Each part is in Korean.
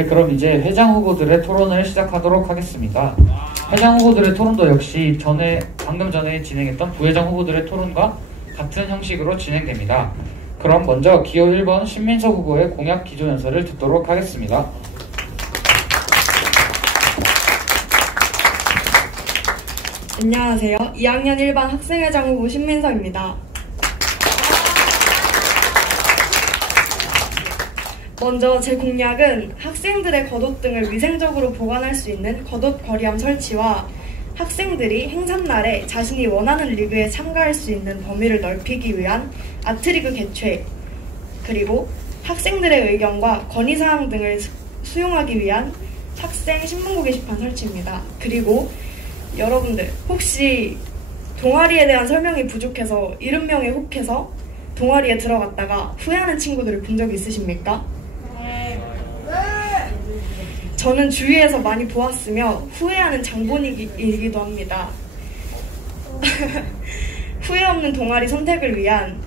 네, 그럼 이제 회장 후보들의 토론을 시작하도록 하겠습니다. 회장 후보들의 토론도 역시 방금 전에 진행했던 부회장 후보들의 토론과 같은 형식으로 진행됩니다. 그럼 먼저 기호 1번 신민석 후보의 공약 기조연설을 듣도록 하겠습니다. 안녕하세요. 2학년 1반 학생회장 후보 신민석입니다. 먼저 제 공약은 학생들의 겉옷 등을 위생적으로 보관할 수 있는 겉옷 거리함 설치와 학생들이 행사날에 자신이 원하는 리그에 참가할 수 있는 범위를 넓히기 위한 아트리그 개최, 그리고 학생들의 의견과 건의사항 등을 수용하기 위한 학생 신문고 게시판 설치입니다. 그리고 여러분들 혹시 동아리에 대한 설명이 부족해서 70명에 혹해서 동아리에 들어갔다가 후회하는 친구들을 본 적 있으십니까? 저는 주위에서 많이 보았으며 후회하는 장본이기도 합니다. 후회 없는 동아리 선택을 위한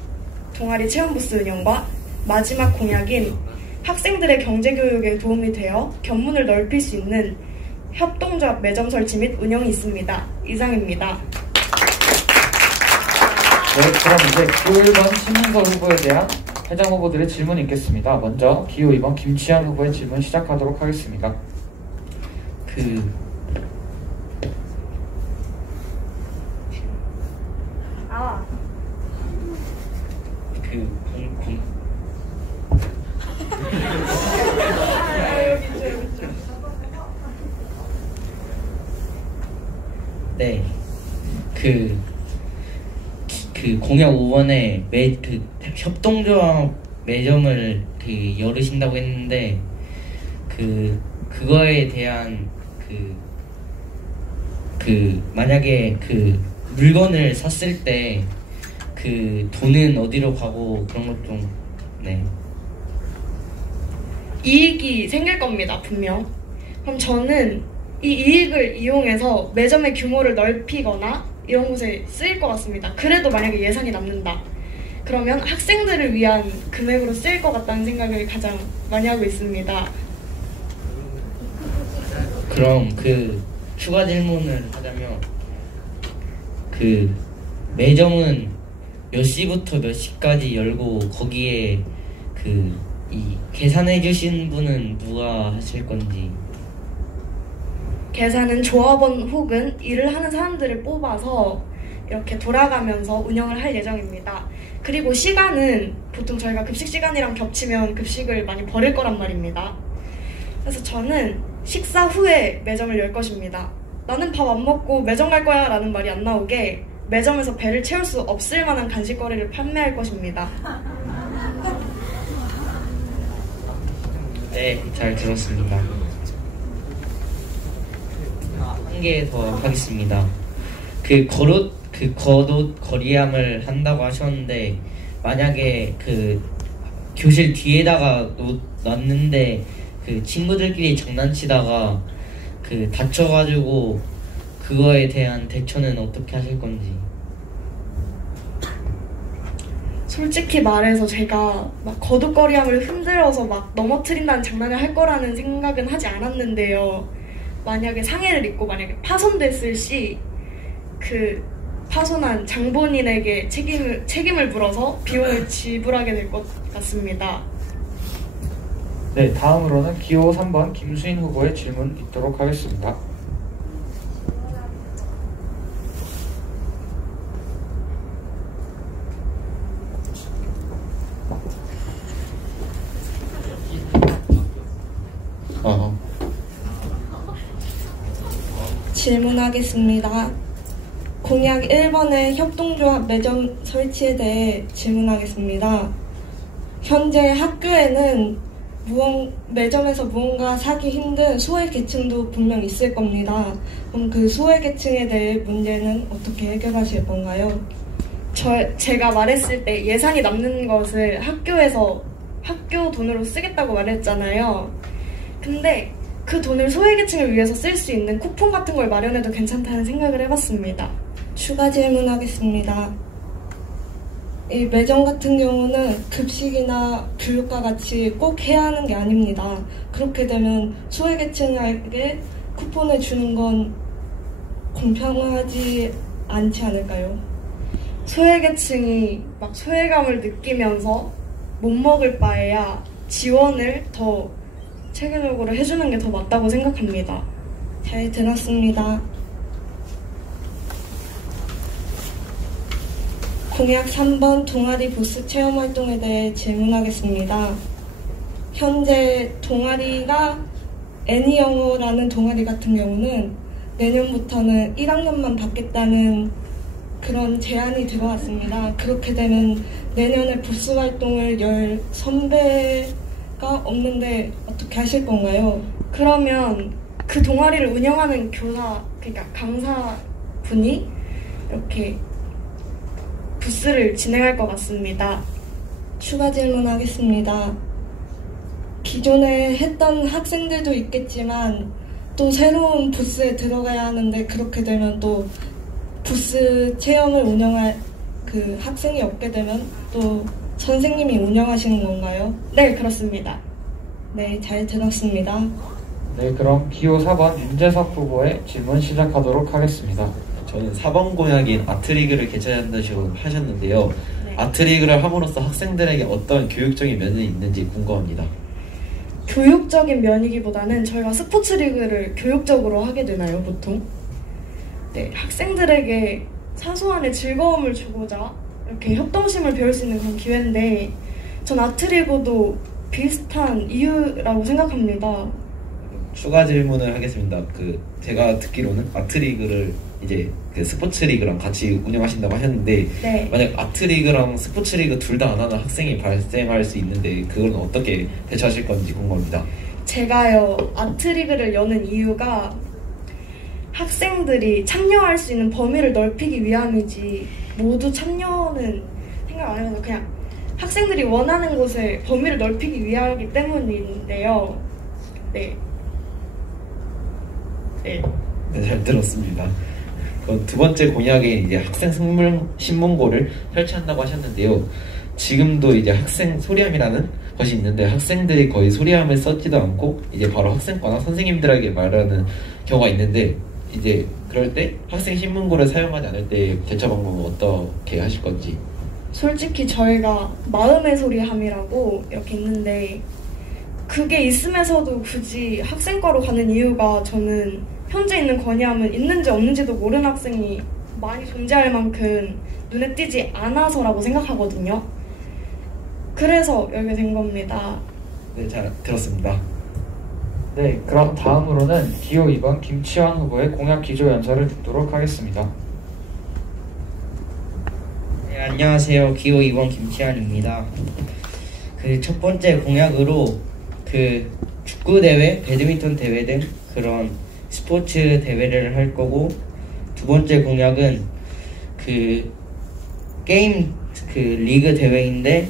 동아리 체험부스 운영과 마지막 공약인 학생들의 경제교육에 도움이 되어 견문을 넓힐 수 있는 협동조합 매점 설치 및 운영이 있습니다. 이상입니다. 네, 그럼 이제 기호 1번 신민석 후보에 대한 회장 후보들의 질문이 있겠습니다. 먼저 기호 2번 김치환 후보의 질문 시작하도록 하겠습니다. 네, 공약 5번에 협동조합 매점을 열으신다고 했는데 그거에 대한 만약에 물건을 샀을 때 돈은 어디로 가고 그런 것 좀. 네. 이익이 생길 겁니다, 분명. 그럼 저는 이 이익을 이용해서 매점의 규모를 넓히거나 이런 곳에 쓰일 것 같습니다. 그래도 만약에 예산이 남는다. 그러면 학생들을 위한 금액으로 쓰일 것 같다는 생각을 가장 많이 하고 있습니다. 그럼 추가 질문을 하자면 매점은 몇 시부터 몇 시까지 열고 거기에 이 계산해 주신 분은 누가 하실 건지. 계산은 조합원 혹은 일을 하는 사람들을 뽑아서 이렇게 돌아가면서 운영을 할 예정입니다. 그리고 시간은 보통 저희가 급식 시간이랑 겹치면 급식을 많이 버릴 거란 말입니다. 그래서 저는 식사 후에 매점을 열 것입니다. 나는 밥 안 먹고 매점 갈 거야 라는 말이 안 나오게 매점에서 배를 채울 수 없을 만한 간식거리를 판매할 것입니다. 네, 잘 들었습니다. 한 개 더 하겠습니다. 겉옷 거리함을 한다고 하셨는데 만약에 교실 뒤에다가 놨는데 친구들끼리 장난치다가 다쳐가지고 그거에 대한 대처는 어떻게 하실 건지. 솔직히 말해서 제가 막 겉옷거리함을 흔들어서 막 넘어뜨린다는 장난을 할 거라는 생각은 하지 않았는데요. 만약에 상해를 입고 만약에 파손됐을 시 파손한 장본인에게 책임을 물어서 비용을 지불하게 될 것 같습니다. 네, 다음으로는 기호 3번 김수인 후보의 질문 있도록 하겠습니다. 질문하겠습니다. 공약 1번의 협동조합 매점 설치에 대해 질문하겠습니다. 현재 학교에는 매점에서 무언가 사기 힘든 소외계층도 분명 있을 겁니다. 그럼 그 소외계층에 대해 문제는 어떻게 해결하실 건가요? 제가 말했을 때 예산이 남는 것을 학교 돈으로 쓰겠다고 말했잖아요. 근데 그 돈을 소외계층을 위해서 쓸 수 있는 쿠폰 같은 걸 마련해도 괜찮다는 생각을 해봤습니다. 추가 질문하겠습니다. 이 매점 같은 경우는 급식이나 교육과 같이 꼭 해야 하는 게 아닙니다. 그렇게 되면 소외계층에게 쿠폰을 주는 건 공평하지 않지 않을까요? 소외계층이 막 소외감을 느끼면서 못 먹을 바에야 지원을 더 체계적으로 해주는 게 더 맞다고 생각합니다. 잘 들었습니다. 공약 3번 동아리 부스 체험 활동에 대해 질문하겠습니다. 현재 동아리가 애니영어라는 동아리 같은 경우는 내년부터는 1학년만 받겠다는 그런 제안이 들어왔습니다. 그렇게 되면 내년에 부스 활동을 열 선배가 없는데 어떻게 하실 건가요? 그러면 그 동아리를 운영하는 교사, 그러니까 강사분이 이렇게 부스를 진행할 것 같습니다. 추가 질문하겠습니다. 기존에 했던 학생들도 있겠지만 또 새로운 부스에 들어가야 하는데 그렇게 되면 또 부스 체험을 운영할 그 학생이 없게 되면 또 선생님이 운영하시는 건가요? 네, 그렇습니다. 네, 잘 들었습니다. 네, 그럼 기호 4번 윤재석 후보의 질문 시작하도록 하겠습니다. 저는 4번 공약인 아트리그를 개최한다고 하셨는데요. 네. 아트리그를 함으로써 학생들에게 어떤 교육적인 면이 있는지 궁금합니다. 교육적인 면이기보다는 저희가 스포츠 리그를 교육적으로 하게 되나요, 보통? 네, 학생들에게 사소한의 즐거움을 주고자 이렇게 협동심을 배울 수 있는 그런 기회인데 전 아트리그도 비슷한 이유라고 생각합니다. 추가 질문을 하겠습니다. 제가 듣기로는 아트리그를 이제 그 스포츠 리그랑 같이 운영하신다고 하셨는데 네. 만약 아트리그랑 스포츠 리그 둘 다 안 하는 학생이 발생할 수 있는데 그건 어떻게 대처하실 건지 궁금합니다. 제가요, 아트리그를 여는 이유가 학생들이 참여할 수 있는 범위를 넓히기 위함이지 모두 참여는 생각 안 해서 그냥 학생들이 원하는 곳에 범위를 넓히기 위하기 때문인데요. 네. 네. 네, 잘 들었습니다. 그럼 두 번째 공약인 이제 학생 신문고를 설치한다고 하셨는데요. 지금도 이제 학생 소리함이라는 것이 있는데 학생들이 거의 소리함을 썼지도 않고 이제 바로 학생과나 선생님들에게 말하는 경우가 있는데 이제 그럴 때 학생 신문고를 사용하지 않을 때 대처 방법은 어떻게 하실 건지. 솔직히 저희가 마음의 소리함이라고 이렇게 있는데 그게 있으면서도 굳이 학생과로 가는 이유가 저는 현재 있는 건의함은 있는지 없는지도 모르는 학생이 많이 존재할 만큼 눈에 띄지 않아서라고 생각하거든요. 그래서 열게 된 겁니다. 네, 잘 들었습니다. 네, 그럼 다음으로는 기호 2번 김치환 후보의 공약 기조 연설을 듣도록 하겠습니다. 네, 안녕하세요. 기호 2번 김치환입니다. 첫 번째 공약으로 축구 대회, 배드민턴 대회 등 그런 스포츠 대회를 할 거고, 두 번째 공약은 게임 리그 대회인데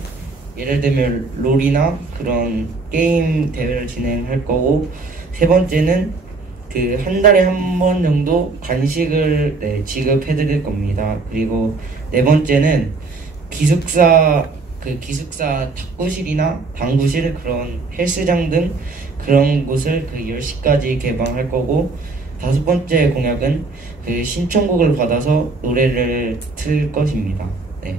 예를 들면 롤이나 그런 게임 대회를 진행할 거고, 세 번째는 한 달에 한 번 정도 간식을 지급해 드릴 겁니다. 그리고 네 번째는 기숙사 탁구실이나 당구실, 그런 헬스장 등 그런 곳을 10시까지 개방할 거고, 다섯 번째 공약은 신청곡을 받아서 노래를 틀 것입니다. 네.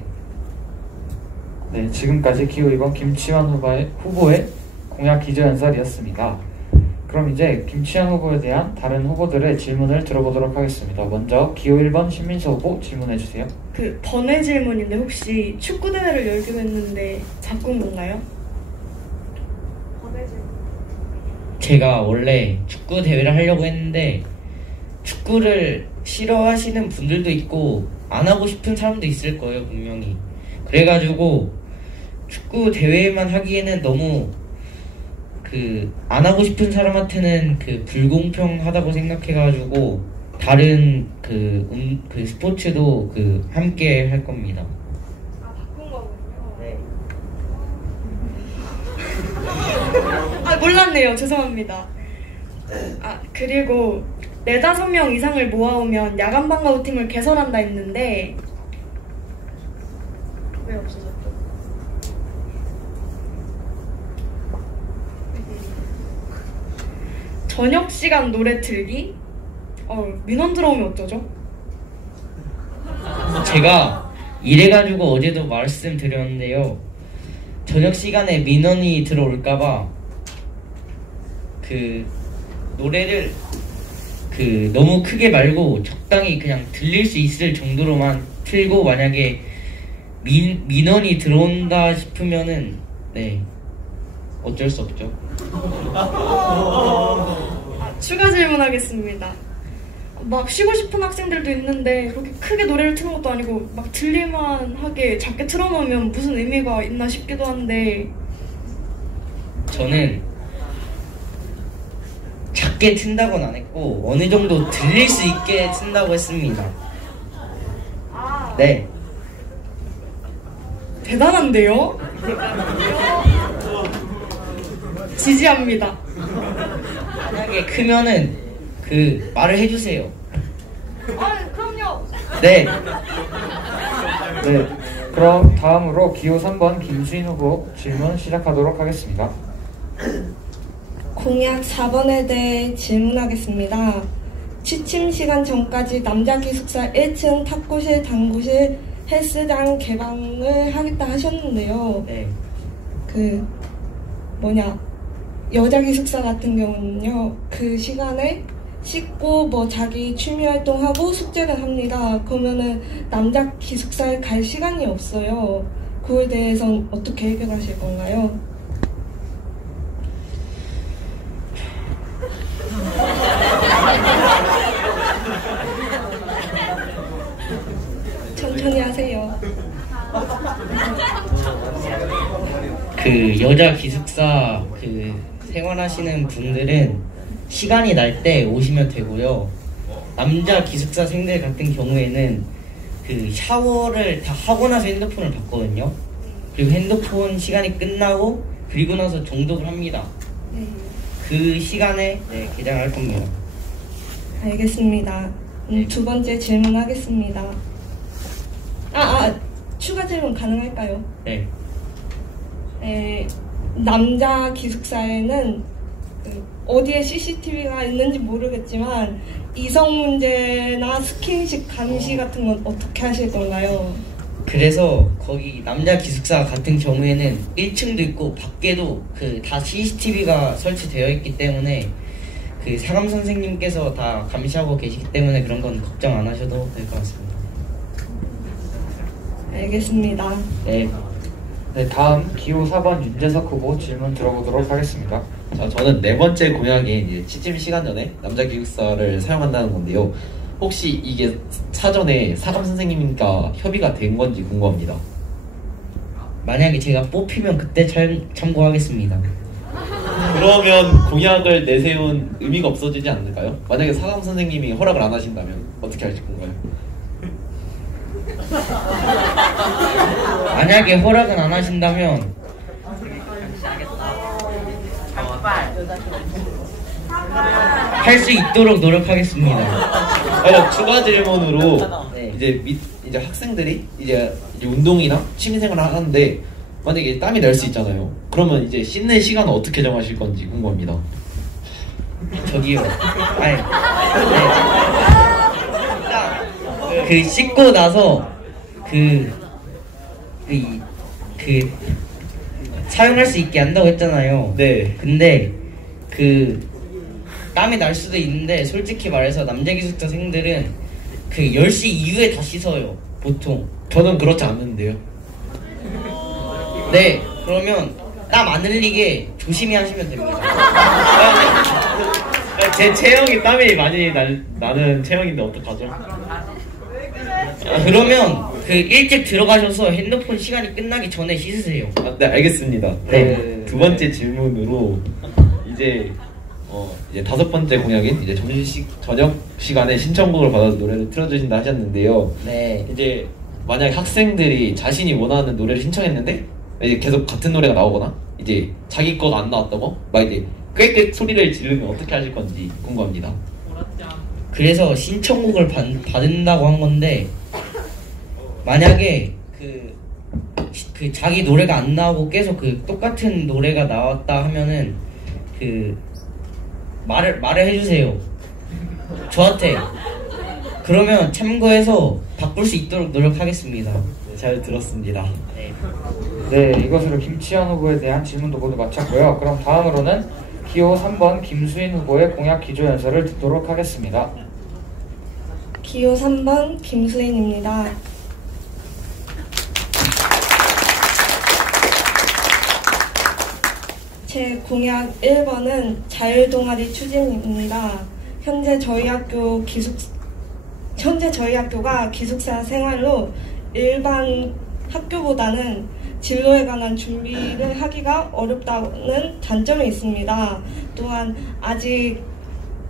네, 지금까지 기호 2번 김치환 후보의 공약 기조 연설이었습니다. 그럼 이제 김치환 후보에 대한 다른 후보들의 질문을 들어보도록 하겠습니다. 먼저 기호 1번 신민서 후보 질문해주세요. 번외 질문인데 혹시 축구 대회를 열기로 했는데 바꾼 건가요? 번외 질문. 제가 원래 축구 대회를 하려고 했는데 축구를 싫어하시는 분들도 있고 안 하고 싶은 사람도 있을 거예요, 분명히. 그래가지고 축구 대회만 하기에는 너무 안 하고 싶은 사람한테는 불공평하다고 생각해가지고 다른 스포츠도 함께 할 겁니다. 아, 바꾼 거군요. 네. 아, 몰랐네요. 죄송합니다. 그리고 4-5명 이상을 모아오면 야간 방과후 팀을 개설한다 했는데 왜 없어졌죠? 저녁 시간 노래 틀기? 민원 들어오면 어쩌죠? 제가 이래가지고 어제도 말씀드렸는데요. 저녁 시간에 민원이 들어올까봐 그 노래를 너무 크게 말고 적당히 그냥 들릴 수 있을 정도로만 틀고, 만약에 민원이 들어온다 싶으면은 네, 어쩔 수 없죠. 추가 질문하겠습니다. 막 쉬고 싶은 학생들도 있는데 그렇게 크게 노래를 트는 것도 아니고 막 들릴만하게 작게 틀어놓으면 무슨 의미가 있나 싶기도 한데. 저는 작게 튼다고는 안 했고 어느 정도 들릴 수 있게 튼다고 했습니다. 네. 대단한데요? 지지합니다. 만약에 크면은 말을 해주세요. 그럼요. 네. 네, 그럼 다음으로 기호 3번 김수인 후보 질문 시작하도록 하겠습니다. 공약 4번에 대해 질문하겠습니다. 취침 시간 전까지 남자 기숙사 1층 탁구실, 당구실, 헬스장 개방을 하겠다 하셨는데요. 네. 여자 기숙사 같은 경우는요, 그 시간에 씻고 자기 취미 활동하고 숙제를 합니다. 그러면은 남자 기숙사에 갈 시간이 없어요. 그거에 대해서는 어떻게 해결하실 건가요? 천천히 하세요. 여자 기숙사 생활하시는 분들은 시간이 날 때 오시면 되고요. 남자 기숙사생들 같은 경우에는 샤워를 다 하고 나서 핸드폰을 받거든요. 그리고 핸드폰 시간이 끝나고 그리고 나서 정독을 합니다. 그 시간에 개장할 겁니다. 알겠습니다. 두 번째 질문하겠습니다. 추가 질문 가능할까요? 네. 남자 기숙사에는 어디에 CCTV가 있는지 모르겠지만 이성 문제나 스킨십 감시 같은 건 어떻게 하실 건가요? 그래서 거기 남자 기숙사 같은 경우에는 1층도 있고 밖에도 다 CCTV가 설치되어 있기 때문에 사감 선생님께서 다 감시하고 계시기 때문에 그런 건 걱정 안 하셔도 될 것 같습니다. 알겠습니다. 네. 네, 다음 기호 4번 윤재석 후보 질문 들어보도록 하겠습니다. 자, 저는 네 번째 공약에 이제 취침 시간 전에 남자 기숙사를 사용한다는 건데요. 혹시 이게 사전에 사감 선생님과 협의가 된 건지 궁금합니다. 만약에 제가 뽑히면 그때 참고하겠습니다. 그러면 공약을 내세운 의미가 없어지지 않을까요? 만약에 사감 선생님이 허락을 안 하신다면 어떻게 하실 건가요? 만약에 허락은 안 하신다면 할 수 있도록 노력하겠습니다. 추가 질문으로 네. 이제 학생들이 이제 운동이나 취미생활을 하는데 만약에 땀이 날 수 있잖아요. 그러면 이제 씻는 시간은 어떻게 정하실 건지 궁금합니다. 저기요. 씻고 나서 사용할 수 있게 한다고 했잖아요. 네. 근데 땀이 날 수도 있는데 솔직히 말해서 남자 기숙사생들은 10시 이후에 다 씻어요. 보통. 저는 그렇지 않는데요. 네. 그러면 땀 안 흘리게 조심히 하시면 됩니다. 제 체형이 땀이 많이 나는 체형인데 어떡하죠? 그러면 일찍 들어가셔서 핸드폰 시간이 끝나기 전에 씻으세요. 네, 알겠습니다. 네. 두 번째 질문으로 이제 다섯 번째 공약인 이제 저녁 시간에 신청곡을 받아서 노래를 틀어주신다 하셨는데요. 네. 이제 만약 학생들이 자신이 원하는 노래를 신청했는데 이제 계속 같은 노래가 나오거나 이제 자기 거가 안 나왔다고 막 이제 꽥꽥 소리를 지르면 어떻게 하실 건지 궁금합니다. 그래서 신청곡을 받는다고 한 건데 만약에 그 자기 노래가 안 나오고 계속 그 똑같은 노래가 나왔다 하면은 그 말을 해주세요. 저한테. 그러면 참고해서 바꿀 수 있도록 노력하겠습니다. 네, 잘 들었습니다. 네, 이것으로 김치현 후보에 대한 질문도 모두 마쳤고요. 그럼 다음으로는 기호 3번 김수인 후보의 공약 기조연설을 듣도록 하겠습니다. 기호 3번 김수인입니다. 제 공약 1번은 자율동아리 추진입니다. 현재 저희 학교가 기숙사 생활로 일반 학교보다는 진로에 관한 준비를 하기가 어렵다는 단점이 있습니다. 또한 아직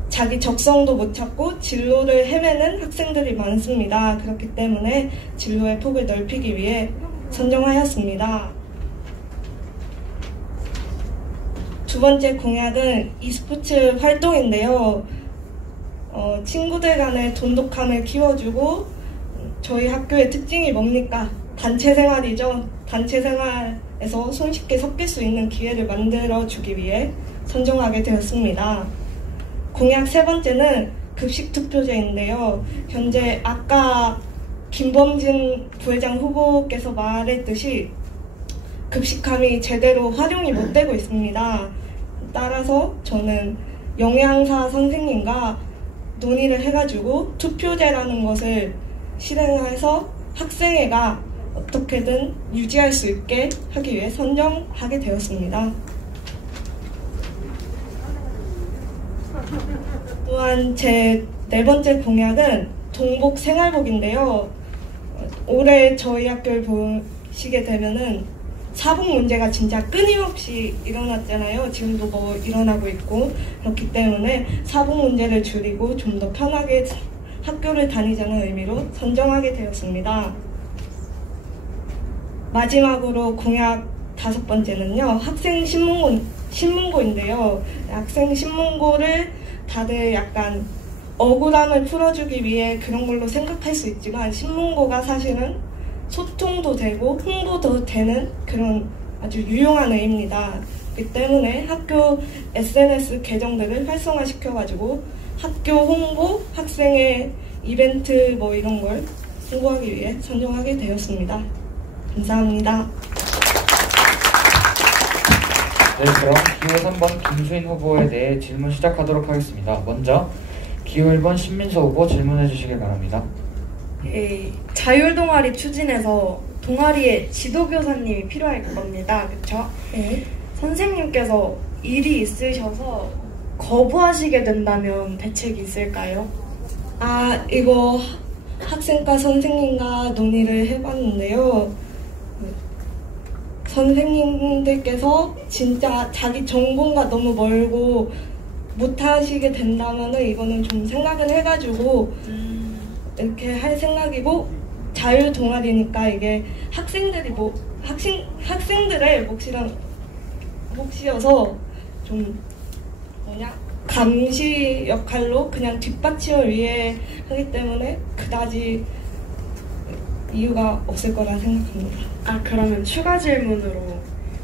자기 적성도 못 찾고 진로를 헤매는 학생들이 많습니다. 그렇기 때문에 진로의 폭을 넓히기 위해 선정하였습니다. 두 번째 공약은 e스포츠 활동인데요. 친구들 간의 돈독함을 키워주고 저희 학교의 특징이 뭡니까? 단체 생활이죠. 단체 생활에서 손쉽게 섞일 수 있는 기회를 만들어주기 위해 선정하게 되었습니다. 공약 세 번째는 급식 투표제인데요. 현재 아까 김범진 부회장 후보께서 말했듯이 급식함이 제대로 활용이 못 되고 있습니다. 따라서 저는 영양사 선생님과 논의를 해가지고 투표제라는 것을 실행해서 학생회가 어떻게든 유지할 수 있게 하기 위해 선정하게 되었습니다. 또한 제 네 번째 공약은 동복 생활복인데요. 올해 저희 학교를 보시게 되면은 사복 문제가 진짜 끊임없이 일어났잖아요. 지금도 뭐 일어나고 있고. 그렇기 때문에 사복 문제를 줄이고 좀 더 편하게 학교를 다니자는 의미로 선정하게 되었습니다. 마지막으로 공약 다섯 번째는요. 학생 신문고인데요. 학생 신문고를 다들 약간 억울함을 풀어주기 위해 그런 걸로 생각할 수 있지만 신문고가 사실은 소통도 되고 홍보도 되는 그런 아주 유용한 의입니다. 그렇기 때문에 학교 SNS 계정들을 활성화시켜가지고 학교 홍보, 학생의 이벤트 뭐 이런 걸 홍보하기 위해 선정하게 되었습니다. 감사합니다. 네, 그럼 기호 3번 김수인 후보에 대해 질문 시작하도록 하겠습니다. 먼저 기호 1번 신민서 후보 질문해 주시길 바랍니다. 자율동아리 추진에서 동아리에 지도교사님이 필요할 겁니다. 그렇죠? 네. 선생님께서 일이 있으셔서 거부하시게 된다면 대책이 있을까요? 이거 학생과 선생님과 논의를 해봤는데요. 선생님들께서 진짜 자기 전공과 너무 멀고 못하시게 된다면 이거는 좀 생각을 해가지고 이렇게 할 생각이고, 자율 동아리니까 이게 학생들의 몫이어서 좀 감시 역할로 그냥 뒷받침을 위해 하기 때문에 그다지 이유가 없을 거라 생각합니다. 그러면 추가 질문으로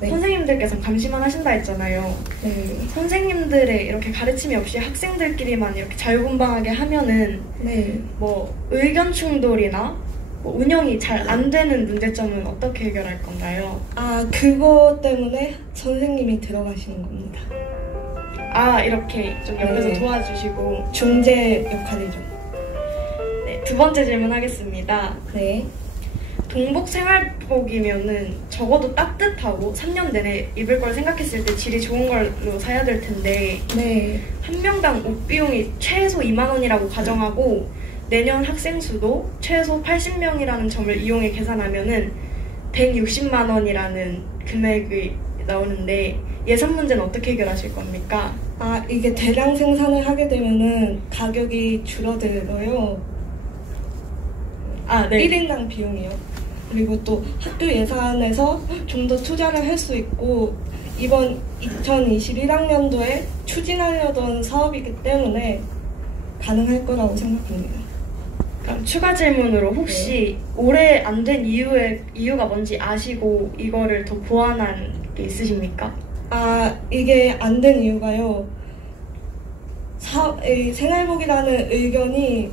네. 선생님들께서 감시만 하신다 했잖아요. 네. 선생님들의 이렇게 가르침이 없이 학생들끼리만 이렇게 자유분방하게 하면은 네. 뭐 의견 충돌이나 뭐 운영이 잘 안 되는 문제점은 어떻게 해결할 건가요? 그거 때문에 선생님이 들어가시는 겁니다. 이렇게 좀 옆에서 네. 도와주시고. 중재 역할이죠. 네, 두 번째 질문 하겠습니다. 네. 동복 생활복이면은 적어도 따뜻하고 3년 내내 입을 걸 생각했을 때 질이 좋은 걸로 사야 될 텐데, 네. 한 명당 옷 비용이 최소 2만 원이라고 가정하고 내년 학생 수도 최소 80명이라는 점을 이용해 계산하면은 160만 원이라는 금액이 나오는데, 예산 문제는 어떻게 해결하실 겁니까? 이게 대량 생산을 하게 되면은 가격이 줄어들어요. 네. 1인당 비용이요. 그리고 또 학교 예산에서 좀 더 투자를 할 수 있고, 이번 2021학년도에 추진하려던 사업이기 때문에 가능할 거라고 생각합니다. 그럼 추가 질문으로 혹시 올해 안 된 이유가 뭔지 아시고 이거를 더 보완한 게 있으십니까? 이게 안 된 이유가요. 생활복이라는 의견이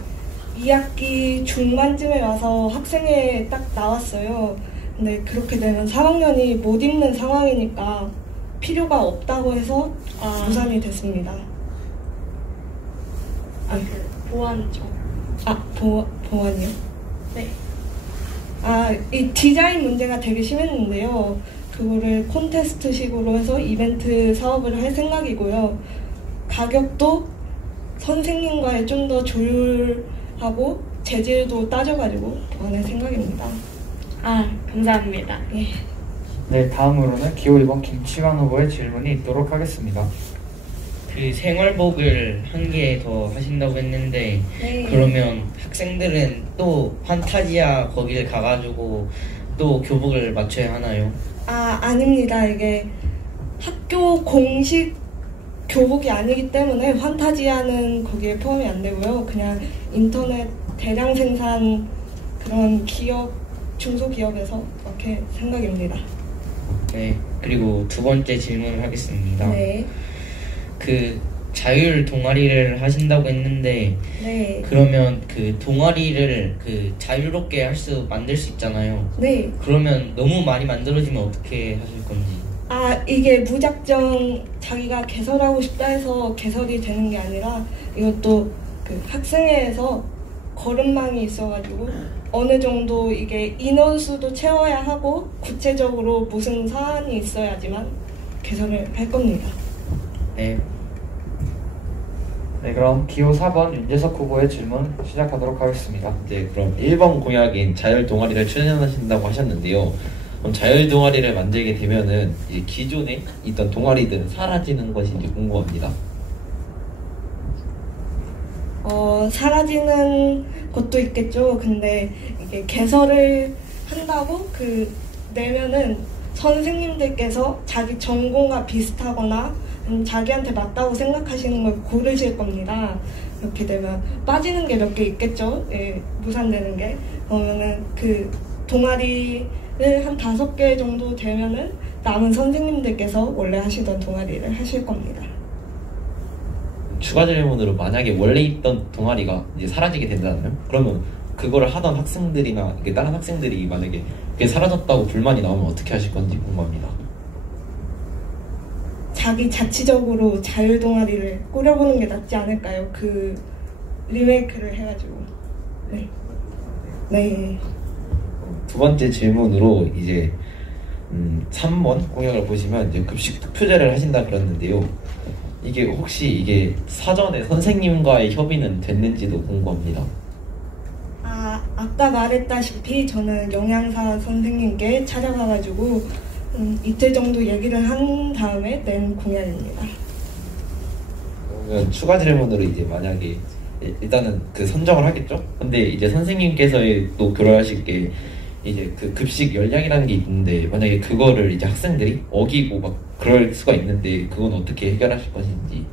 2학기 중반쯤에 와서 학생회에 딱 나왔어요. 근데 그렇게 되면 3학년이 못 입는 상황이니까 필요가 없다고 해서 무산이 됐습니다. 보완죠. 보완이요? 네. 이 디자인 문제가 되게 심했는데요. 그거를 콘테스트식으로 해서 이벤트 사업을 할 생각이고요. 가격도 선생님과의 좀 더 조율하고 재질도 따져가지고 보완할 생각입니다. 감사합니다. 예. 네, 다음으로는 기호 2번 김치관 후보의 질문이 있도록 하겠습니다. 그 생활복을 한 개 더 하신다고 했는데 네. 그러면 학생들은 또 판타지아 거기를 가가지고 또 교복을 맞춰야 하나요? 아닙니다. 이게 학교 공식 교복이 아니기 때문에 판타지아는 거기에 포함이 안 되고요. 그냥 인터넷 대량 생산 그런 기업, 중소기업에서 그렇게 생각입니다. 네. 그리고 두 번째 질문을 하겠습니다. 네. 그 자율 동아리를 하신다고 했는데 네. 그러면 그 동아리를 그 자유롭게 만들 수 있잖아요. 네. 그러면 너무 많이 만들어지면 어떻게 하실 건지. 이게 무작정 자기가 개설하고 싶다 해서 개설이 되는 게 아니라 이것도 그 학생회에서 거름망이 있어가지고 어느 정도 이게 인원수도 채워야 하고 구체적으로 무슨 사안이 있어야지만 개설을 할 겁니다. 네. 네, 그럼 기호 4번 윤재석 후보의 질문 시작하도록 하겠습니다. 이제 그럼 1번 공약인 자율 동아리를 추진하신다고 하셨는데요. 그럼 자율 동아리를 만들게 되면은 이제 기존에 있던 동아리들은 사라지는 것인지 궁금합니다. 사라지는 것도 있겠죠. 근데 이게 개설을 한다고 내면은 선생님들께서 자기 전공과 비슷하거나 자기한테 맞다고 생각하시는 걸 고르실 겁니다. 이렇게 되면 빠지는 게 몇 개 있겠죠. 예, 무산되는 게. 그러면은 그 동아리를 한 5개 정도 되면은 남은 선생님들께서 원래 하시던 동아리를 하실 겁니다. 추가 질문으로 만약에 원래 있던 동아리가 이제 사라지게 된다면 그러면 그거를 하던 학생들이나 이게 다른 학생들이 만약에 그게 사라졌다고 불만이 나오면 어떻게 하실 건지 궁금합니다. 자기 자치적으로 자율 동아리를 꾸려보는 게 낫지 않을까요? 그 리메이크를 해가지고. 네. 네. 두 번째 질문으로 이제 3번 공약을 보시면 이제 급식 투표제를 하신다 그랬는데요. 이게 혹시 이게 사전에 선생님과의 협의는 됐는지도 궁금합니다. 아까 말했다시피 저는 영양사 선생님께 찾아가가지고 이틀 정도 얘기를 한 다음에 낸 공약입니다. 그러면 추가 질문으로 이제 만약에 일단은 그 선정을 하겠죠? 근데 이제 선생님께서 또 교류하실 게 이제 그 급식 열량이라는 게 있는데 만약에 그거를 이제 학생들이 어기고 막 그럴 수가 있는데 그건 어떻게 해결하실 것인지.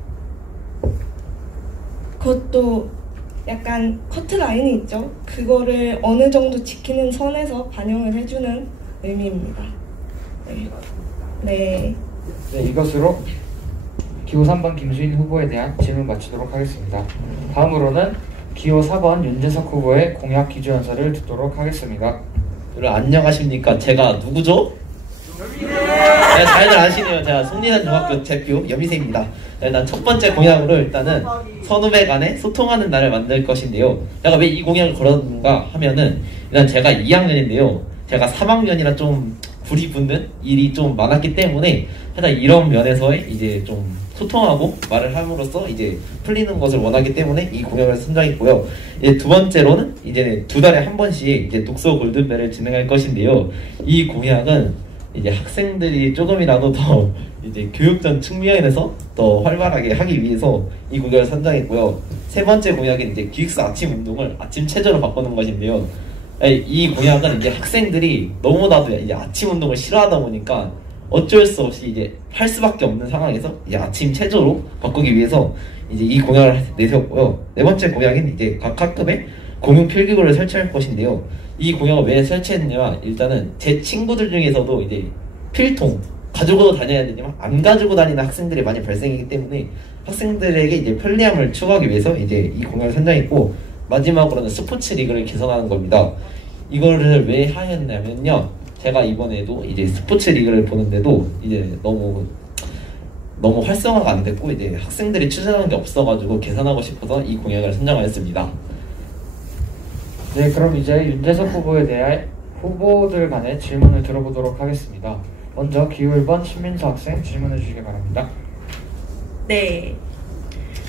그것도 약간 커트라인이 있죠. 그거를 어느 정도 지키는 선에서 반영을 해주는 의미입니다. 네. 네. 네, 이것으로 기호 3번 김수인 후보에 대한 질문 마치도록 하겠습니다. 다음으로는 기호 4번 윤재석 후보의 공약 기조연설을 듣도록 하겠습니다. 여러분 안녕하십니까? 제가 누구죠? 네, 잘들 아시네요. 제가 송리산 중학교 대표 여미세입니다. 일단 첫 번째 공약으로 일단은 선후배 간에 소통하는 날을 만들 것인데요. 제가 왜 이 공약을 걸었는가 하면은 일단 제가 2학년인데요. 제가 3학년이라 좀 불이 붙는 일이 좀 많았기 때문에 하여튼 이런 면에서의 이제 좀 소통하고 말을 함으로써 이제 풀리는 것을 원하기 때문에 이 공약을 선정했고요. 이제 두 번째로는 이제 2달에 한 번씩 이제 독서 골든벨을 진행할 것인데요. 이 공약은 이제 학생들이 조금이라도 더 이제 교육전 측면에서 더 활발하게 하기 위해서 이 공약을 선정했고요. 세 번째 공약은 이제 기숙사 아침 운동을 아침 체조로 바꾸는 것인데요. 이 공약은 이제 학생들이 너무나도 이제 아침 운동을 싫어하다 보니까 어쩔 수 없이 이제 할 수밖에 없는 상황에서 이제 아침 체조로 바꾸기 위해서 이제 이 공약을 내세웠고요. 네 번째 공약은 이제 각 학급에 공용 필기구를 설치할 것인데요. 이 공약을 왜 설치했냐면 일단은 제 친구들 중에서도 이제 필통 가지고 다녀야 되지만 안 가지고 다니는 학생들이 많이 발생하기 때문에 학생들에게 이제 편리함을 추구하기 위해서 이제 이 공약을 선정했고, 마지막으로는 스포츠 리그를 개선하는 겁니다. 이거를 왜 하였냐면요, 제가 이번에도 이제 스포츠 리그를 보는데도 이제 너무 활성화가 안 됐고 이제 학생들이 추진하는 게 없어가지고 개선하고 싶어서 이 공약을 선정하였습니다. 네, 그럼 이제 윤재석 후보에 대한 후보들 간의 질문을 들어보도록 하겠습니다. 먼저 기호 1번 신민수 학생 질문해 주시기 바랍니다. 네.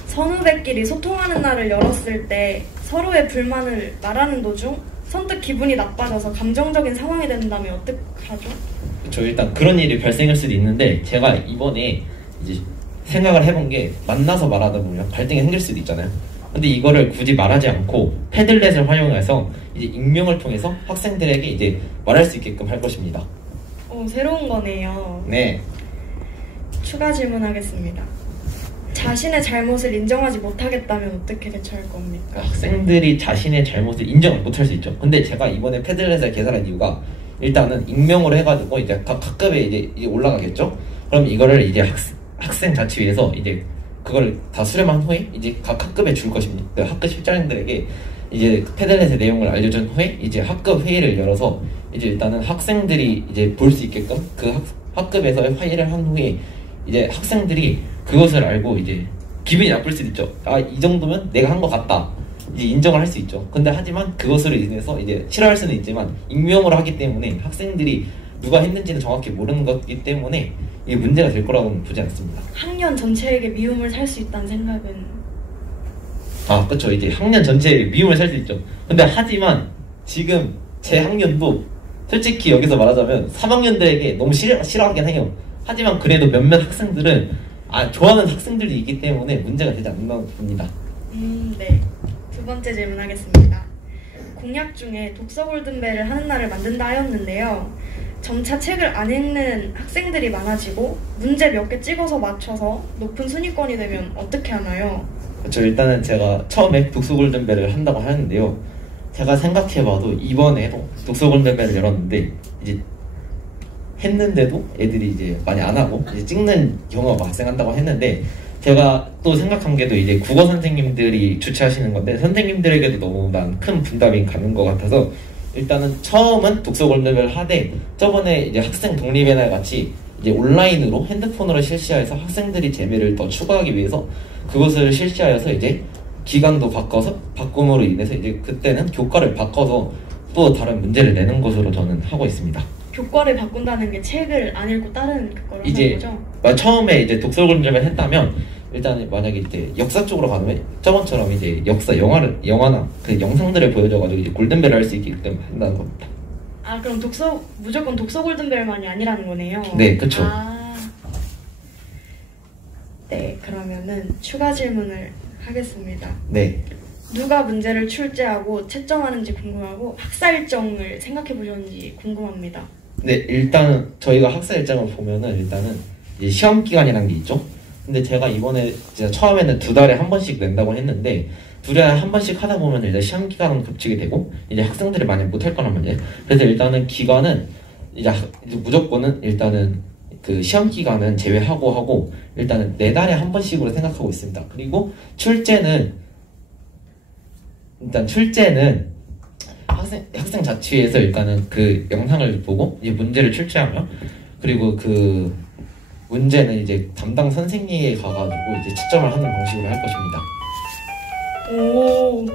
선후배끼리 소통하는 날을 열었을 때 서로의 불만을 말하는 도중 선뜻 기분이 나빠져서 감정적인 상황이 된다면 어떡하죠? 저 일단 그런 일이 발생할 수도 있는데, 제가 이번에 이제 생각을 해본 게, 만나서 말하다 보면 갈등이 생길 수도 있잖아요. 근데 이거를 굳이 말하지 않고 패들렛을 활용해서 이제 익명을 통해서 학생들에게 이제 말할 수 있게끔 할 것입니다. 새로운 거네요. 네. 추가 질문하겠습니다. 자신의 잘못을 인정하지 못하겠다면 어떻게 대처할 겁니까? 학생들이 자신의 잘못을 인정을 못할 수 있죠. 근데 제가 이번에 패들렛을 개설한 이유가, 일단은 익명으로 해가지고 이제 각 학급에 이제 올라가겠죠. 그럼 이거를 이제 학생 자치위에서 이제 그걸 다 수렴한 후에 이제 각 학급에 줄 것입니다. 학급 실장님들에게 이제 패들렛의 내용을 알려준 후에 이제 학급 회의를 열어서 이제 일단은 학생들이 이제 볼 수 있게끔 그 학급에서 회의를 한 후에 이제 학생들이 그것을 알고 이제 기분이 나쁠 수도 있죠. 아, 이 정도면 내가 한 것 같다, 이제 인정을 할 수 있죠. 근데 하지만 그것으로 인해서 이제 싫어할 수는 있지만 익명으로 하기 때문에 학생들이 누가 했는지는 정확히 모르는 것이기 때문에 이게 문제가 될 거라고는 보지 않습니다. 학년 전체에게 미움을 살 수 있다는 생각은? 아, 그렇죠. 이제 학년 전체에 미움을 살 수 있죠. 근데 하지만 지금 제 학년도 솔직히 여기서 말하자면 3학년들에게 너무 싫어하긴 해요. 하지만 그래도 몇몇 학생들은 좋아하는 학생들이 있기 때문에 문제가 되지 않나 봅니다. 네. 두 번째 질문하겠습니다. 공약 중에 독서 골든벨을 하는 날을 만든다 하였는데요. 점차 책을 안 읽는 학생들이 많아지고 문제 몇 개 찍어서 맞춰서 높은 순위권이 되면 어떻게 하나요? 그렇죠. 일단은 제가 처음에 독서 골든벨을 한다고 하는데요. 제가 생각해봐도 이번에도 독서 골든벨을 열었는데 이제 했는데도 애들이 이제 많이 안 하고 이제 찍는 경우가 발생한다고 했는데, 제가 또 생각한 게 또 이제 국어 선생님들이 주최하시는 건데 선생님들에게도 너무 난 큰 분담이 가는 것 같아서 일단은 처음은 독서 골든벨 하되, 저번에 이제 학생 독립의 날 같이 이제 온라인으로 핸드폰으로 실시해서 학생들이 재미를 더 추가하기 위해서 그것을 실시하여서 이제 기간도 바꿈으로 인해서 이제 그때는 교과를 바꿔서 또 다른 문제를 내는 것으로 저는 하고 있습니다. 교과를 바꾼다는 게 책을 안 읽고 다른 그거를 하는 거죠? 처음에 이제 독서 골든벨을 했다면 일단 만약에 이제 역사 쪽으로 가면 저번처럼 이제 역사 영화나 그 영상들을 보여줘가지고 이제 골든벨을 할 수 있기 때문에 한다는 겁니다. 아, 그럼 무조건 독서 골든벨만이 아니라는 거네요? 네, 그쵸. 네, 그러면은 추가 질문을 하겠습니다. 네. 누가 문제를 출제하고 채점하는지 궁금하고 학사 일정을 생각해 보셨는지 궁금합니다. 네, 일단 저희가 학사 일정을 보면은 일단은 이제 시험 기간이라는 게 있죠. 근데 제가 이번에 진짜 처음에는 2달에 한 번씩 낸다고 했는데 2달에 한 번씩 하다 보면 일단 시험 기간은 겹치게 되고 이제 학생들이 많이 못할 거란 말이에요. 그래서 일단은 기간은 이제 무조건은 일단은 그 시험 기간은 제외하고 하고 일단은 4달에 한 번씩으로 생각하고 있습니다. 그리고 출제는 학생 자치위에서 일단은 그 영상을 보고 이제 문제를 출제하면, 그리고 그 문제는 이제 담당 선생님이 가가지고 이제 채점을 하는 방식으로 할 것입니다. 오,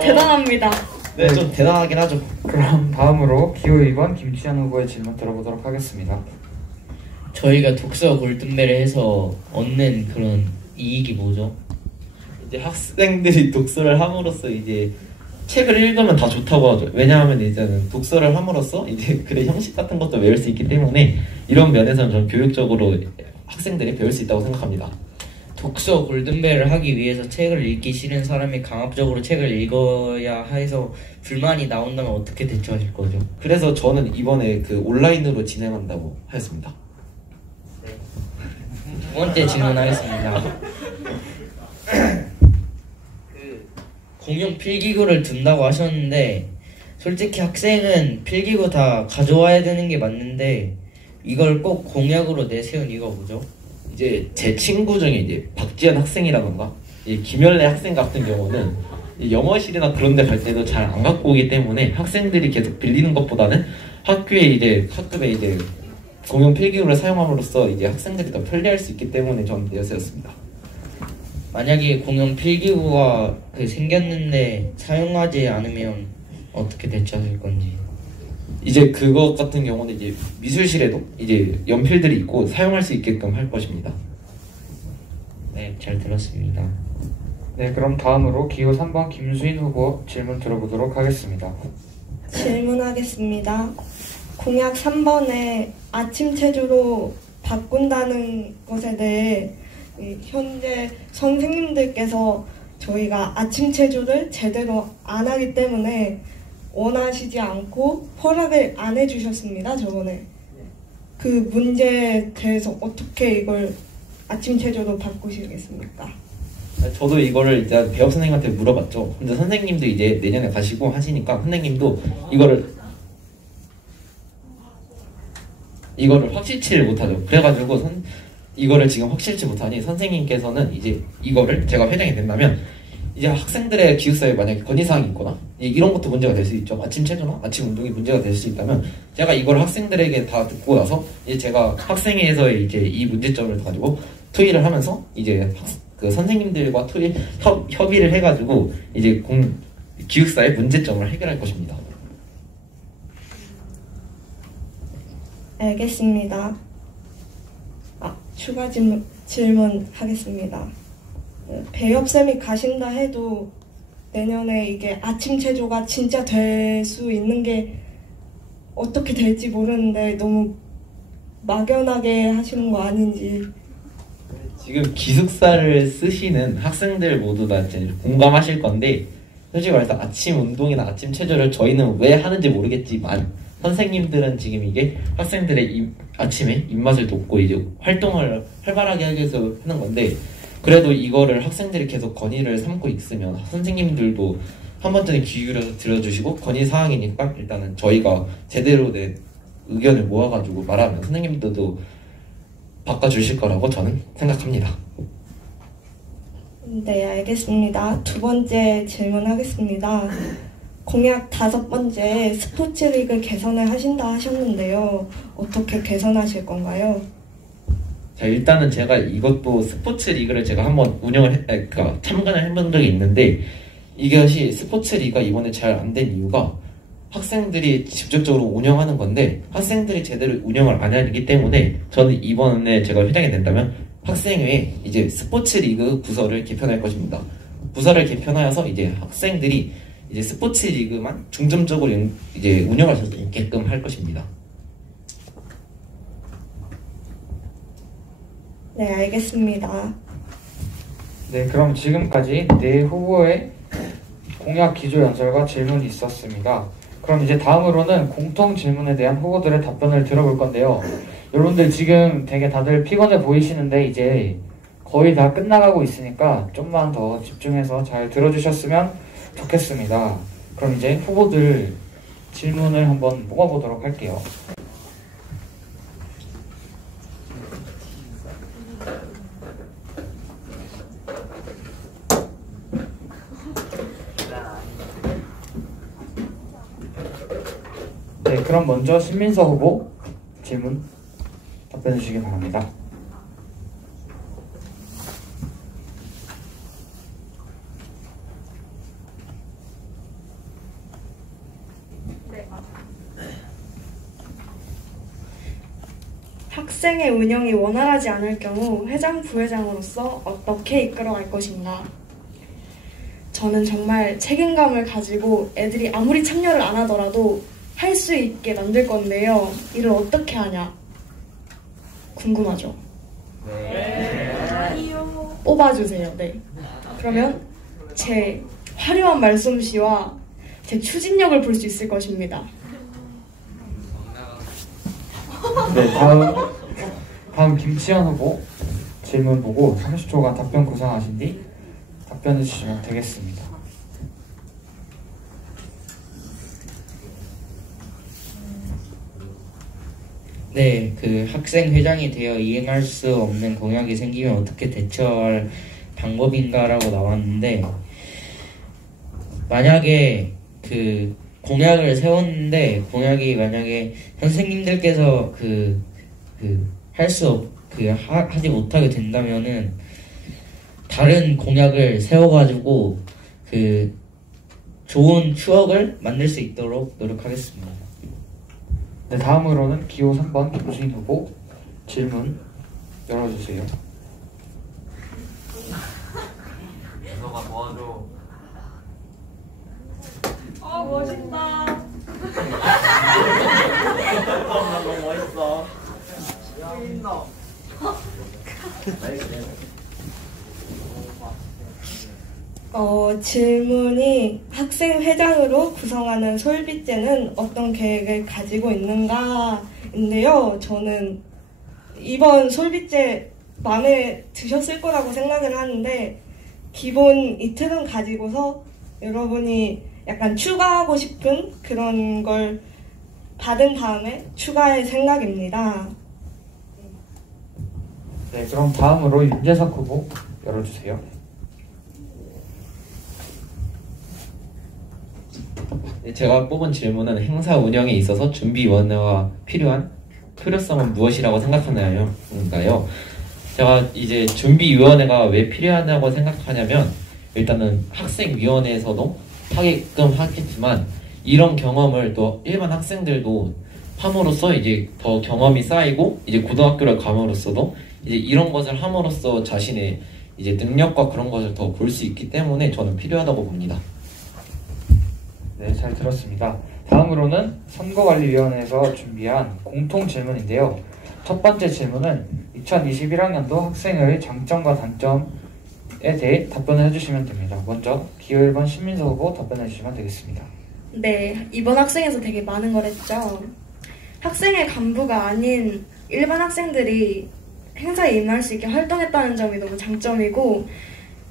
대단합니다. 네, 좀 대단하긴 하죠. 그럼 다음으로 기호 2번 김치현 후보의 질문 들어보도록 하겠습니다. 저희가 독서 골든벨을 해서 얻는 그런 이익이 뭐죠? 이제 학생들이 독서를 함으로써 이제 책을 읽으면 다 좋다고 하죠. 왜냐하면 이제는 독서를 함으로써 이제 글의 형식 같은 것도 외울 수 있기 때문에 이런 면에서는 저는 교육적으로 학생들이 배울 수 있다고 생각합니다. 독서 골든벨을 하기 위해서 책을 읽기 싫은 사람이 강압적으로 책을 읽어야 해서 불만이 나온다면 어떻게 대처하실 거죠? 그래서 저는 이번에 그 온라인으로 진행한다고 하였습니다. 두 번째 질문하겠습니다. 공용 필기구를 둔다고 하셨는데 솔직히 학생은 필기구 다 가져와야 되는 게 맞는데 이걸 꼭 공약으로 내세운 이유가 뭐죠? 이제 제 친구 중에 이제 박지현 학생이라던가 김열래 학생 같은 경우는 영어실이나 그런 데 갈 때도 잘 안 갖고 오기 때문에 학생들이 계속 빌리는 것보다는 학교에 이제 학급에 이제 공용 필기구를 사용함으로써 이제 학생들이 더 편리할 수 있기 때문에 저는 내세웠습니다. 만약에 공용 필기구가 생겼는데 사용하지 않으면 어떻게 대처하실 건지. 이제 그것 같은 경우는 이제 미술실에도 이제 연필들이 있고 사용할 수 있게끔 할 것입니다. 네, 잘 들었습니다. 네, 그럼 다음으로 기호 3번 김수인 후보 질문 들어보도록 하겠습니다. 질문하겠습니다. 공약 3번에 아침 체조로 바꾼다는 것에 대해 현재 선생님들께서 저희가 아침 체조를 제대로 안 하기 때문에 원하시지 않고 허락을 안 해주셨습니다. 저번에 그 문제에 대해서 어떻게 이걸 아침 체조로 바꾸시겠습니까? 저도 이거를 일단 배업 선생님한테 물어봤죠. 근데 선생님도 이제 내년에 가시고 하시니까 선생님도 이거를 확실치를 못하죠. 그래가지고 이거를 지금 확실치 못하니 선생님께서는 이제 이거를 제가 회장이 된다면 이제 학생들의 기숙사에 만약에 건의사항이 있거나 이런 것도 문제가 될 수 있죠. 아침 체조나 아침 운동이 문제가 될 수 있다면 제가 이걸 학생들에게 다 듣고 나서 이제 제가 학생회에서의 이제 이 문제점을 가지고 토의를 하면서 이제 그 선생님들과 협의를 해가지고 이제 기숙사의 문제점을 해결할 것입니다. 알겠습니다. 추가 질문 하겠습니다. 배엽쌤이 가신다 해도 내년에 이게 아침 체조가 진짜 될 수 있는 게 어떻게 될지 모르는데 너무 막연하게 하시는 거 아닌지. 지금 기숙사를 쓰시는 학생들 모두 다 공감하실 건데 솔직히 말해서 아침 운동이나 아침 체조를 저희는 왜 하는지 모르겠지만 선생님들은 지금 이게 학생들의 아침에 입맛을 돋고 이제 활동을 활발하게 하기 위해서 하는 건데 그래도 이거를 학생들이 계속 건의를 삼고 있으면 선생님들도 한 번쯤은 귀 기울여서 들어주시고 건의사항이니까 일단은 저희가 제대로 된 의견을 모아가지고 말하면 선생님들도 바꿔주실 거라고 저는 생각합니다. 네, 알겠습니다. 두 번째 질문하겠습니다. 공약 5번째 스포츠 리그 개선을 하신다 하셨는데요. 어떻게 개선하실 건가요? 자, 일단은 제가 이것도 스포츠 리그를 제가 한번 그러니까 참관을 해본 적이 있는데 이것이 스포츠 리그가 이번에 잘 안 된 이유가 학생들이 직접적으로 운영하는 건데 학생들이 제대로 운영을 안 하기 때문에 저는 이번에 제가 회장이 된다면 학생회에 이제 스포츠 리그 부서를 개편할 것입니다. 부서를 개편하여서 이제 학생들이 이제 스포츠 리그만 중점적으로 이제 운영할 수 있게끔 할 것입니다. 네, 알겠습니다. 네, 그럼 지금까지 네 후보의 공약 기조 연설과 질문이 있었습니다. 그럼 이제 다음으로는 공통 질문에 대한 후보들의 답변을 들어볼 건데요. 여러분들 지금 되게 다들 피곤해 보이시는데 이제 거의 다 끝나가고 있으니까 좀만 더 집중해서 잘 들어주셨으면 좋겠습니다. 그럼 이제 후보들 질문을 한번 모아보도록 할게요. 네, 그럼 먼저 신민서 후보 질문 답변해 주시기 바랍니다. 학생의 운영이 원활하지 않을 경우 회장, 부회장으로서 어떻게 이끌어갈 것인가? 저는 정말 책임감을 가지고 애들이 아무리 참여를 안 하더라도 할 수 있게 만들 건데요. 이를 어떻게 하냐? 궁금하죠? 네. 뽑아주세요. 네. 그러면 제 화려한 말솜씨와 제 추진력을 볼 수 있을 것입니다. 네, 다음 김치현 후보 질문 보고 30초간 답변 구상하신 뒤 답변해 주시면 되겠습니다. 네, 그 학생 회장이 되어 이행할 수 없는 공약이 생기면 어떻게 대처할 방법인가라고 나왔는데, 만약에 그 공약을 세웠는데 공약이 만약에 선생님들께서 하지 못하게 된다면은 다른 공약을 세워가지고 그 좋은 추억을 만들 수 있도록 노력하겠습니다. 네, 다음으로는 기호 3번 김수인 후보 질문 열어주세요. 너가 도와줘. 멋있다. 너무 멋있어. 질문이 학생 회장으로 구성하는 솔비제는 어떤 계획을 가지고 있는가인데요. 저는 이번 솔비제 마음에 드셨을 거라고 생각을 하는데, 기본 이틀은 가지고서 여러분이 약간 추가하고 싶은 그런 걸 받은 다음에 추가할 생각입니다. 네, 그럼 다음으로 윤재석 후보 열어주세요. 네, 제가 뽑은 질문은 행사 운영에 있어서 준비위원회가 필요성은 무엇이라고 생각하나요? 제가 이제 준비위원회가 왜 필요하다고 생각하냐면, 일단은 학생위원회에서도 하게끔 하겠지만, 이런 경험을 또 일반 학생들도 함으로써 이제 더 경험이 쌓이고, 이제 고등학교를 감으로써도 이제 이런 것을 함으로써 자신의 이제 능력과 그런 것을 더 볼 수 있기 때문에 저는 필요하다고 봅니다. 네, 잘 들었습니다. 다음으로는 선거관리위원회에서 준비한 공통 질문인데요. 첫 번째 질문은 2021학년도 학생의 장점과 단점에 대해 답변을 해주시면 됩니다. 먼저 기호 1번 신민서 후보 답변해 주시면 되겠습니다. 네, 이번 학생에서 되게 많은 걸 했죠. 학생의 간부가 아닌 일반 학생들이 행사에 임할 수 있게 활동했다는 점이 너무 장점이고,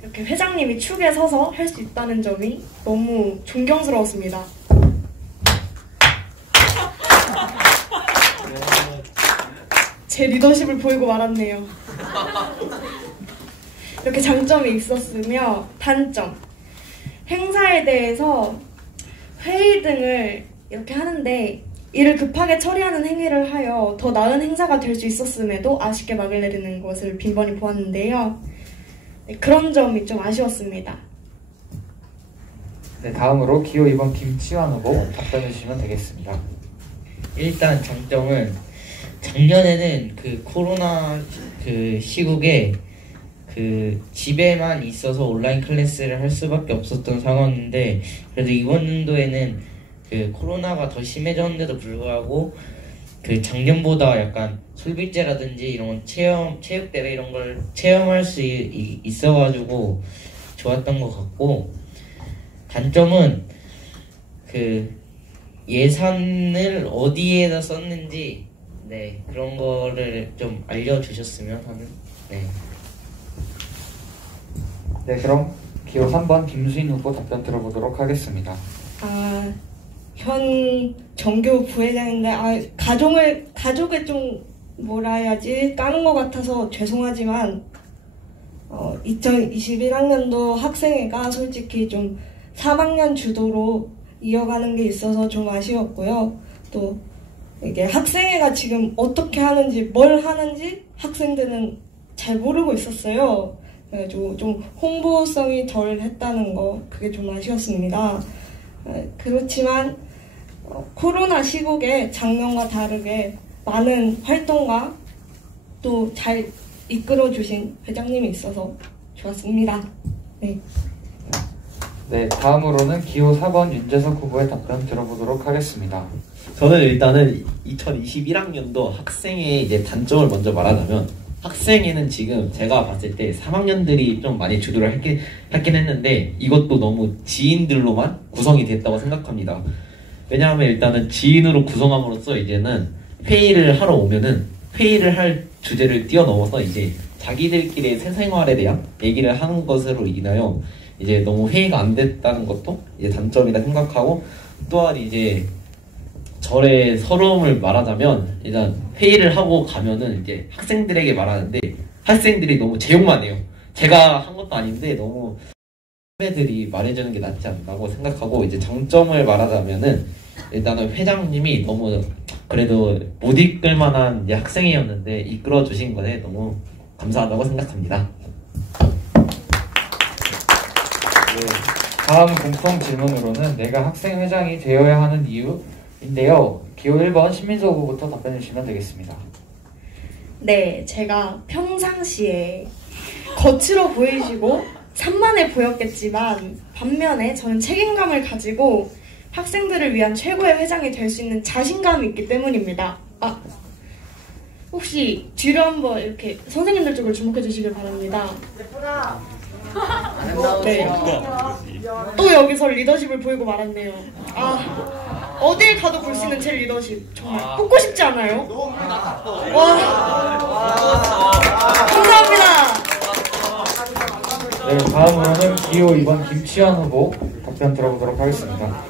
이렇게 회장님이 축에 서서 할 수 있다는 점이 너무 존경스러웠습니다. 제 리더십을 보이고 말았네요. 이렇게 장점이 있었으며, 단점. 행사에 대해서 회의 등을 이렇게 하는데 이를 급하게 처리하는 행위를 하여 더 나은 행사가 될 수 있었음에도 아쉽게 막을 내리는 것을 빈번히 보았는데요. 네, 그런 점이 좀 아쉬웠습니다. 네, 다음으로 기호 2번 김치환 후보 답변해 주시면 되겠습니다. 일단 장점은 작년에는 그 코로나 그 시국에 그 집에만 있어서 온라인 클래스를 할 수밖에 없었던 상황인데, 그래도 이번 연도에는 그 코로나가 더 심해졌는데도 불구하고 그 작년보다 약간 솔비제라든지 이런 체육대회 이런 걸 체험할 수 있어가지고 좋았던 것 같고, 단점은 그 예산을 어디에다 썼는지 그런 거를 좀 알려주셨으면 하는. 네, 그럼 기호 3번 김수인 후보 답변 들어보도록 하겠습니다. 현 정교 부회장인데 가족을 좀 뭐라 해야지 까는 것 같아서 죄송하지만 2021학년도 학생회가 솔직히 좀 3학년 주도로 이어가는 게 있어서 좀 아쉬웠고요. 또 이게 학생회가 지금 어떻게 하는지 뭘 하는지 학생들은 잘 모르고 있었어요. 그래가지고 좀 홍보성이 덜 했다는 거, 그게 좀 아쉬웠습니다. 그렇지만 코로나 시국에 작년과 다르게 많은 활동과 또 잘 이끌어주신 회장님이 있어서 좋았습니다. 네, 다음으로는 기호 4번 윤재석 후보의 답변 들어보도록 하겠습니다. 저는 일단은 2021학년도 학생의 이제 단점을 먼저 말하자면, 학생회는 지금 제가 봤을 때 3학년들이 좀 많이 주도를 했긴 했는데, 이것도 너무 지인들로만 구성이 됐다고 생각합니다. 왜냐하면 일단은 지인으로 구성함으로써 이제는 회의를 하러 오면은 회의를 할 주제를 뛰어넘어서 이제 자기들끼리의 사생활에 대한 얘기를 하는 것으로 인하여 이제 너무 회의가 안 됐다는 것도 이제 단점이라 생각하고, 또한 이제 저의 서러움을 말하자면 일단 회의를 하고 가면은 이제 학생들에게 말하는데 학생들이 너무 제 욕만 해요. 제가 한 것도 아닌데 너무 선배들이 말해주는 게 낫지 않나고 생각하고 이제 장점을 말하자면은 일단은 회장님이 너무 그래도 못 이끌 만한 이제 학생이었는데 이끌어 주신 것에 너무 감사하다고 생각합니다. 네, 다음 공통 질문으로는 내가 학생회장이 되어야 하는 이유인데요. 기호 1번 신민서 후보부터 답변해 주시면 되겠습니다. 네, 제가 평상시에 거칠어 보이시고 산만해 보였겠지만 반면에 저는 책임감을 가지고 학생들을 위한 최고의 회장이 될 수 있는 자신감이 있기 때문입니다. 혹시 뒤로 한번 이렇게 선생님들 쪽을 주목해 주시길 바랍니다. 네. 또 여기서 리더십을 보이고 말았네요. 어딜 가도 볼 수 있는 제 리더십 정말 뽑고 싶지 않아요? 와, 감사합니다. 네, 다음으로는 기호 2번 김치현 후보 답변 들어보도록 하겠습니다.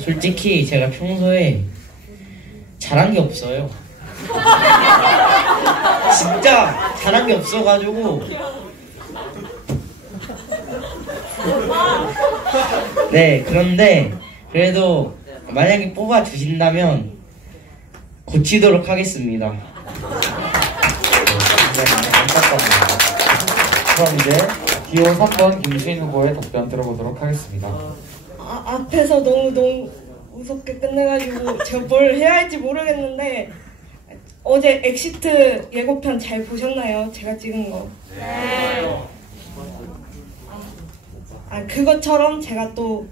솔직히 제가 평소에 잘한 게 없어요. 진짜 잘한 게 없어가지고. 네, 그런데 그래도 만약에 뽑아 주신다면 고치도록 하겠습니다. 그럼 이제 기호 3번 김수인 후보의 답변 들어보도록 하겠습니다. 앞에서 너무 무섭게 끝내가지고 제가 뭘 해야 할지 모르겠는데 어제 엑시트 예고편 잘 보셨나요? 제가 찍은 거. 네. 그것처럼 제가 또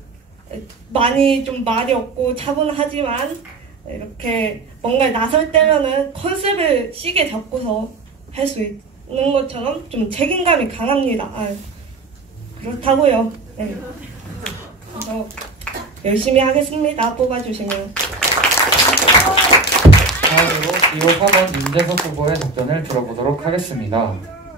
많이 좀 말이 없고 차분하지만 이렇게 뭔가에 나설 때면은 컨셉을 시게 잡고서 할 수 있는 것처럼 좀 책임감이 강합니다. 그렇다고요. 네. 그래서 열심히 하겠습니다. 뽑아주시면. 다음으로 기호 4번 윤재석 후보의 답변을 들어보도록 하겠습니다.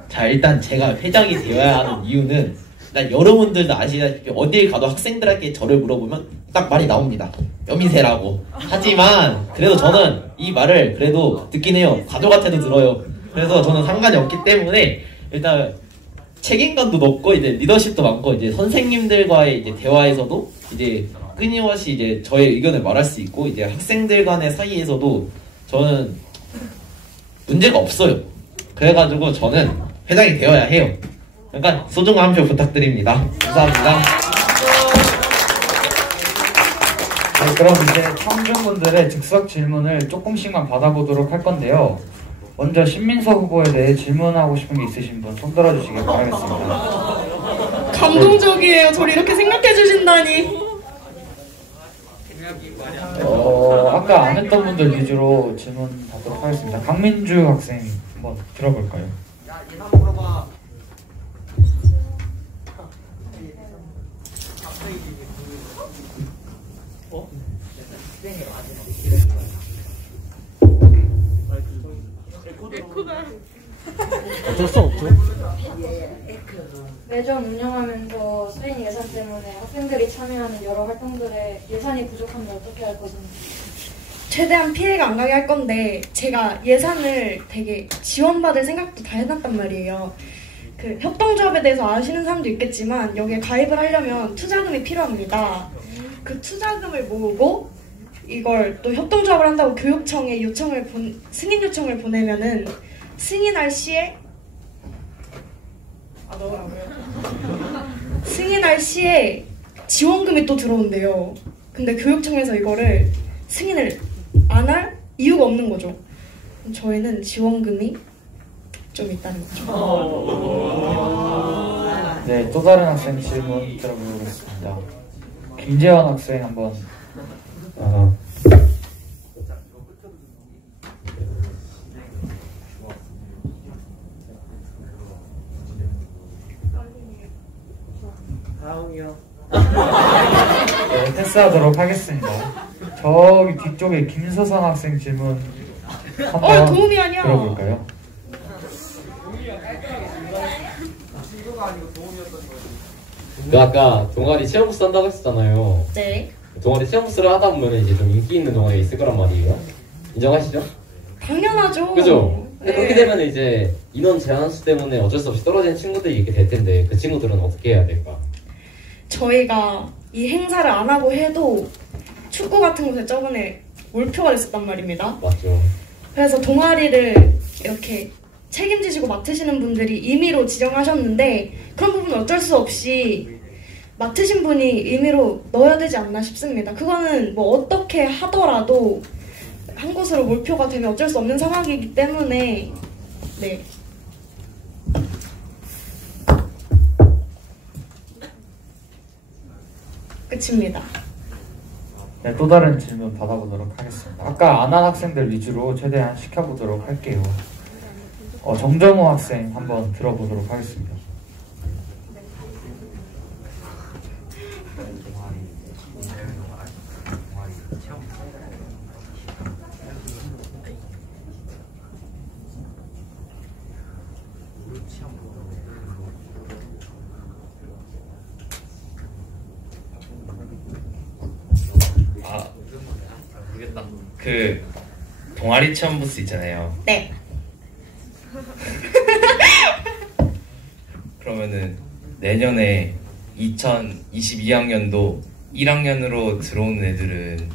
자, 일단 제가 회장이 되어야 하는 이유는 일단 여러분들도 아시다시피 어딜 가도 학생들에게 저를 물어보면 딱 말이 나옵니다. 여미새라고. 하지만 그래도 저는 이 말을 그래도 듣긴 해요. 가족한테도 들어요. 그래서 저는 상관이 없기 때문에 일단 책임감도 높고 이제 리더십도 많고 이제 선생님들과의 이제 대화에서도 이제 끊임없이 이제 저의 의견을 말할 수 있고 이제 학생들 간의 사이에서도 저는 문제가 없어요. 그래가지고 저는 회장이 되어야 해요. 그러니까 소중한 한 표 부탁드립니다. 감사합니다. 네, 그럼 이제 청중분들의 즉석 질문을 조금씩만 받아보도록 할 건데요. 먼저 신민서 후보에 대해 질문하고 싶은 게 있으신 분 손 들어주시길 바라겠습니다. 감동적이에요. 저를 이렇게 생각해 주신다니. 아까 안 했던 분들 위주로 질문 받도록 하겠습니다. 강민주 학생 한번 들어볼까요? 예상 물어봐. 어쩔 수 없죠. 매점 운영하면서 수인 예산 때문에 학생들이 참여하는 여러 활동들에 예산이 부족하면 어떻게 할 것인지. 최대한 피해가 안 가게 할 건데 제가 예산을 되게 지원받을 생각도 다 해놨단 말이에요. 그 협동조합에 대해서 아시는 사람도 있겠지만 여기에 가입을 하려면 투자금이 필요합니다. 그 투자금을 모으고 이걸 또 협동조합을 한다고 교육청에 승인 요청을 보내면은 승인할 시에 승인할 시에 지원금이 또 들어온대요. 근데 교육청에서 이거를 승인을 안 할 이유가 없는 거죠. 저희는 지원금이 좀 있다는 거죠. 네, 또 다른 학생 질문 들어보겠습니다. 김재원 학생 한번. 다음이요. 네, 패스하도록 하겠습니다. 저기 뒤쪽에 김서선 학생 질문 한번 도움이 아니야. 들어볼까요? 그 아까 동아리 체험부스 한다고 했었잖아요. 네. 동아리 체험부스를 하다 보면 이제 좀 인기 있는 동아리가 있을 거란 말이에요. 인정하시죠? 당연하죠. 그죠? 근데 네. 그렇게 되면 이제 인원 제한 수 때문에 어쩔 수 없이 떨어지는 친구들이 있게 될 텐데 그 친구들은 어떻게 해야 될까? 저희가 이 행사를 안 하고 해도 축구 같은 곳에 저번에 몰표가 됐었단 말입니다. 맞죠. 그래서 동아리를 이렇게 책임지시고 맡으시는 분들이 임의로 지정하셨는데 그런 부분은 어쩔 수 없이 맡으신 분이 임의로 넣어야 되지 않나 싶습니다. 그거는 뭐 어떻게 하더라도 한 곳으로 몰표가 되면 어쩔 수 없는 상황이기 때문에 네. 끝입니다. 네, 또 다른 질문 받아보도록 하겠습니다. 아까 안 한 학생들 위주로 최대한 시켜보도록 할게요. 정정호 학생 한번 들어보도록 하겠습니다. 모르겠다. 그 동아리 체험 부스 있잖아요. 네. 그러면은 내년에 2022학년도 1학년으로 들어오는 애들은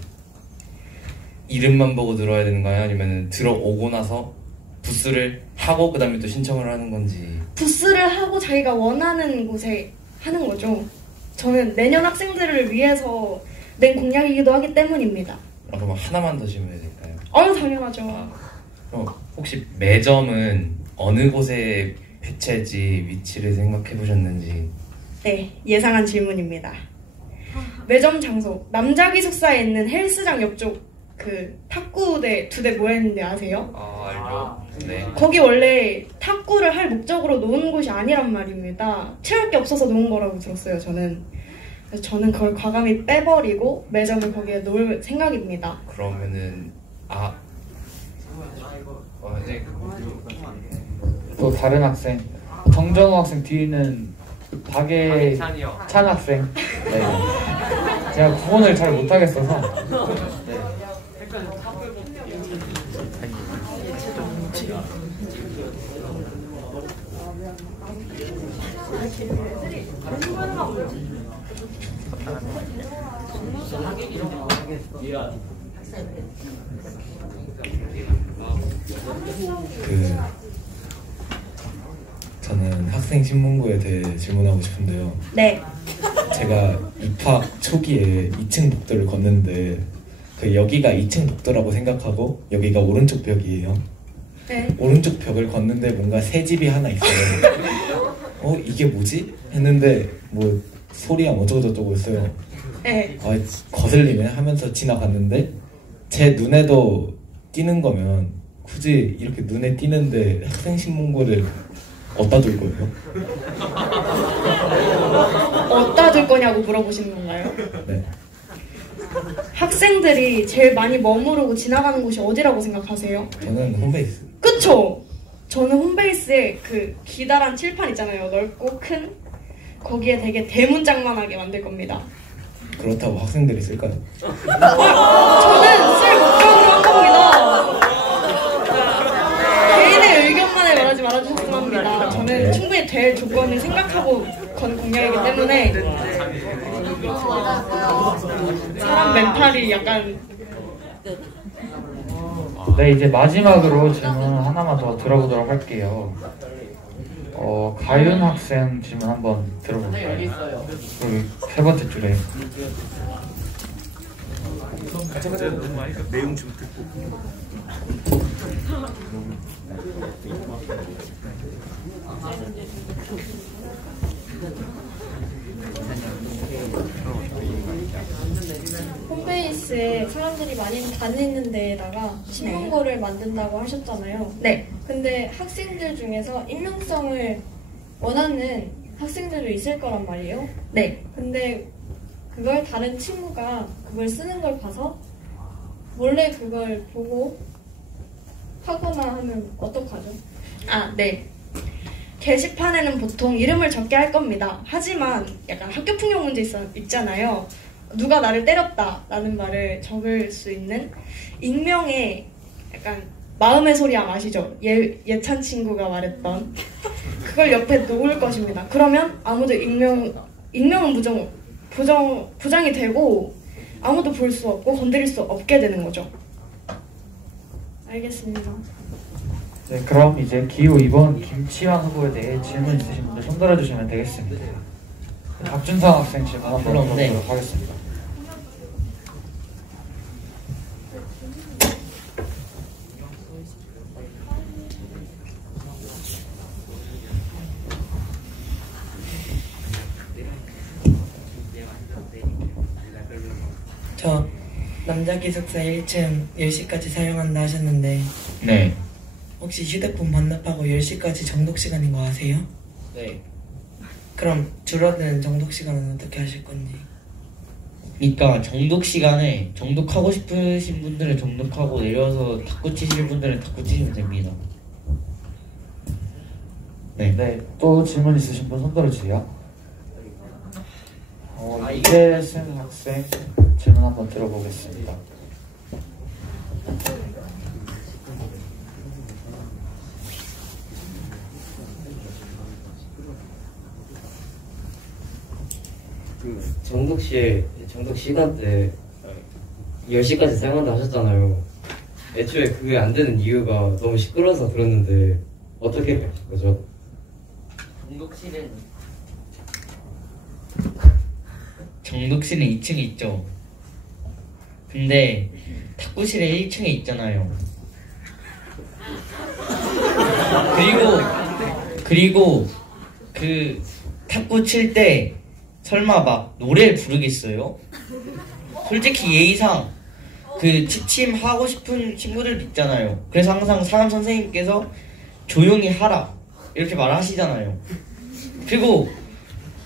이름만 보고 들어와야 되는 거예요? 아니면 들어오고 나서 부스를 하고 그 다음에 또 신청을 하는 건지? 부스를 하고 자기가 원하는 곳에 하는 거죠. 저는 내년 학생들을 위해서 낸 공약이기도 하기 때문입니다. 그럼 하나만 더 질문해도 될까요? 당연하죠. 그럼 혹시 매점은 어느 곳에 배치할지 위치를 생각해 보셨는지? 네, 예상한 질문입니다. 매점 장소, 남자 기숙사에 있는 헬스장 옆쪽 그 탁구대 2대 모여있는데 아세요? 알죠. 네. 거기 원래 탁구를 할 목적으로 놓은 곳이 아니란 말입니다. 채울 게 없어서 놓은 거라고 들었어요, 저는. 그래서 저는 그걸 과감히 빼버리고 매점을 거기에 놓을 생각입니다. 그러면은 네. 또 다른 학생, 정정호 학생 뒤에는 박예찬 학생. 네. 제가 구분을 잘 못하겠어서. 네. 저는 학생 신문고에 대해 질문하고 싶은데요. 네. 제가 입학 초기에 2층 복도를 걷는데 여기가 2층 복도라고 생각하고 여기가 오른쪽 벽이에요. 네. 오른쪽 벽을 걷는데 뭔가 새 집이 하나 있어요. 이게 뭐지? 했는데 뭐 소리야 어쩌고저쩌고 했어요. 네. 거슬리네 하면서 지나갔는데 제 눈에도 띄는 거면 굳이 이렇게 눈에 띄는데 학생 신문고를 어디다 둘 거예요? 어디다 둘 거냐고 물어보시는 건가요? 네. 학생들이 제일 많이 머무르고 지나가는 곳이 어디라고 생각하세요? 저는 홈베이스. 그쵸? 저는 홈베이스에 그 기다란 칠판 있잖아요. 넓고 큰 거기에 되게 대문짝만하게 만들 겁니다. 그렇다고 학생들이 쓸까요? 저는 쓸 목적으로 한 겁니다. 개인의 의견만을 말하지 말아주셨으면 합니다. 저는 충분히 될 조건을 생각하고 건 공약이기 때문에 사람 멘탈이 약간 네, 이제 마지막으로 질문 하나만 더 들어보도록 할게요. 가윤 학생 질문 한번 들어볼까요? 여기 세 번째 줄에. 내용 좀 듣고. 홈페이스에 사람들이 많이 다니는 데에다가 신문고를 만든다고 하셨잖아요. 네. 근데 학생들 중에서 익명성을 원하는 학생들도 있을 거란 말이에요. 네. 근데 그걸 다른 친구가 그걸 쓰는 걸 봐서 몰래 그걸 보고 하거나 하면 어떡하죠? 네. 게시판에는 보통 이름을 적게 할 겁니다. 하지만 약간 학교 폭력 문제 있잖아요. 누가 나를 때렸다라는 말을 적을 수 있는 익명의 약간 마음의 소리함 아시죠? 예찬 친구가 말했던 그걸 옆에 놓을 것입니다. 그러면 아무도 익명은 부정이 되고 아무도 볼 수 없고 건드릴 수 없게 되는 거죠. 알겠습니다. 네, 그럼 이제 기호 2번 김치환 후보에 대해 질문 있으신 분들 손 들어주시면 되겠습니다. 박준성 학생 질문 한번 들어보도록 하겠습니다. 저 남자 기숙사 1층 10시까지 사용한다 하셨는데 네. 혹시 휴대폰 반납하고 10시까지 정독 시간인 거 아세요? 네. 그럼 줄어드는 정독 시간은 어떻게 하실 건지? 그러니까 정독 시간에 정독하고 싶으신 분들은 정독하고 내려서 탁구 치실 분들은 탁구 치시면 됩니다. 네. 또 질문 있으신 분 손 들어주세요. 이재승 학생 질문 한번 들어보겠습니다. 그 정독 시간대 10시까지 사용한다 하셨잖아요. 애초에 그게 안 되는 이유가 너무 시끄러워서 들었는데 어떻게 바뀐 거죠? 정독실은 2층에 있죠. 근데 탁구실은 1층에 있잖아요. 그리고 그 탁구 칠 때 설마 막 노래를 부르겠어요? 솔직히 예의상 그 취침하고 싶은 친구들 있잖아요. 그래서 항상 사감 선생님께서 조용히 하라 이렇게 말하시잖아요. 그리고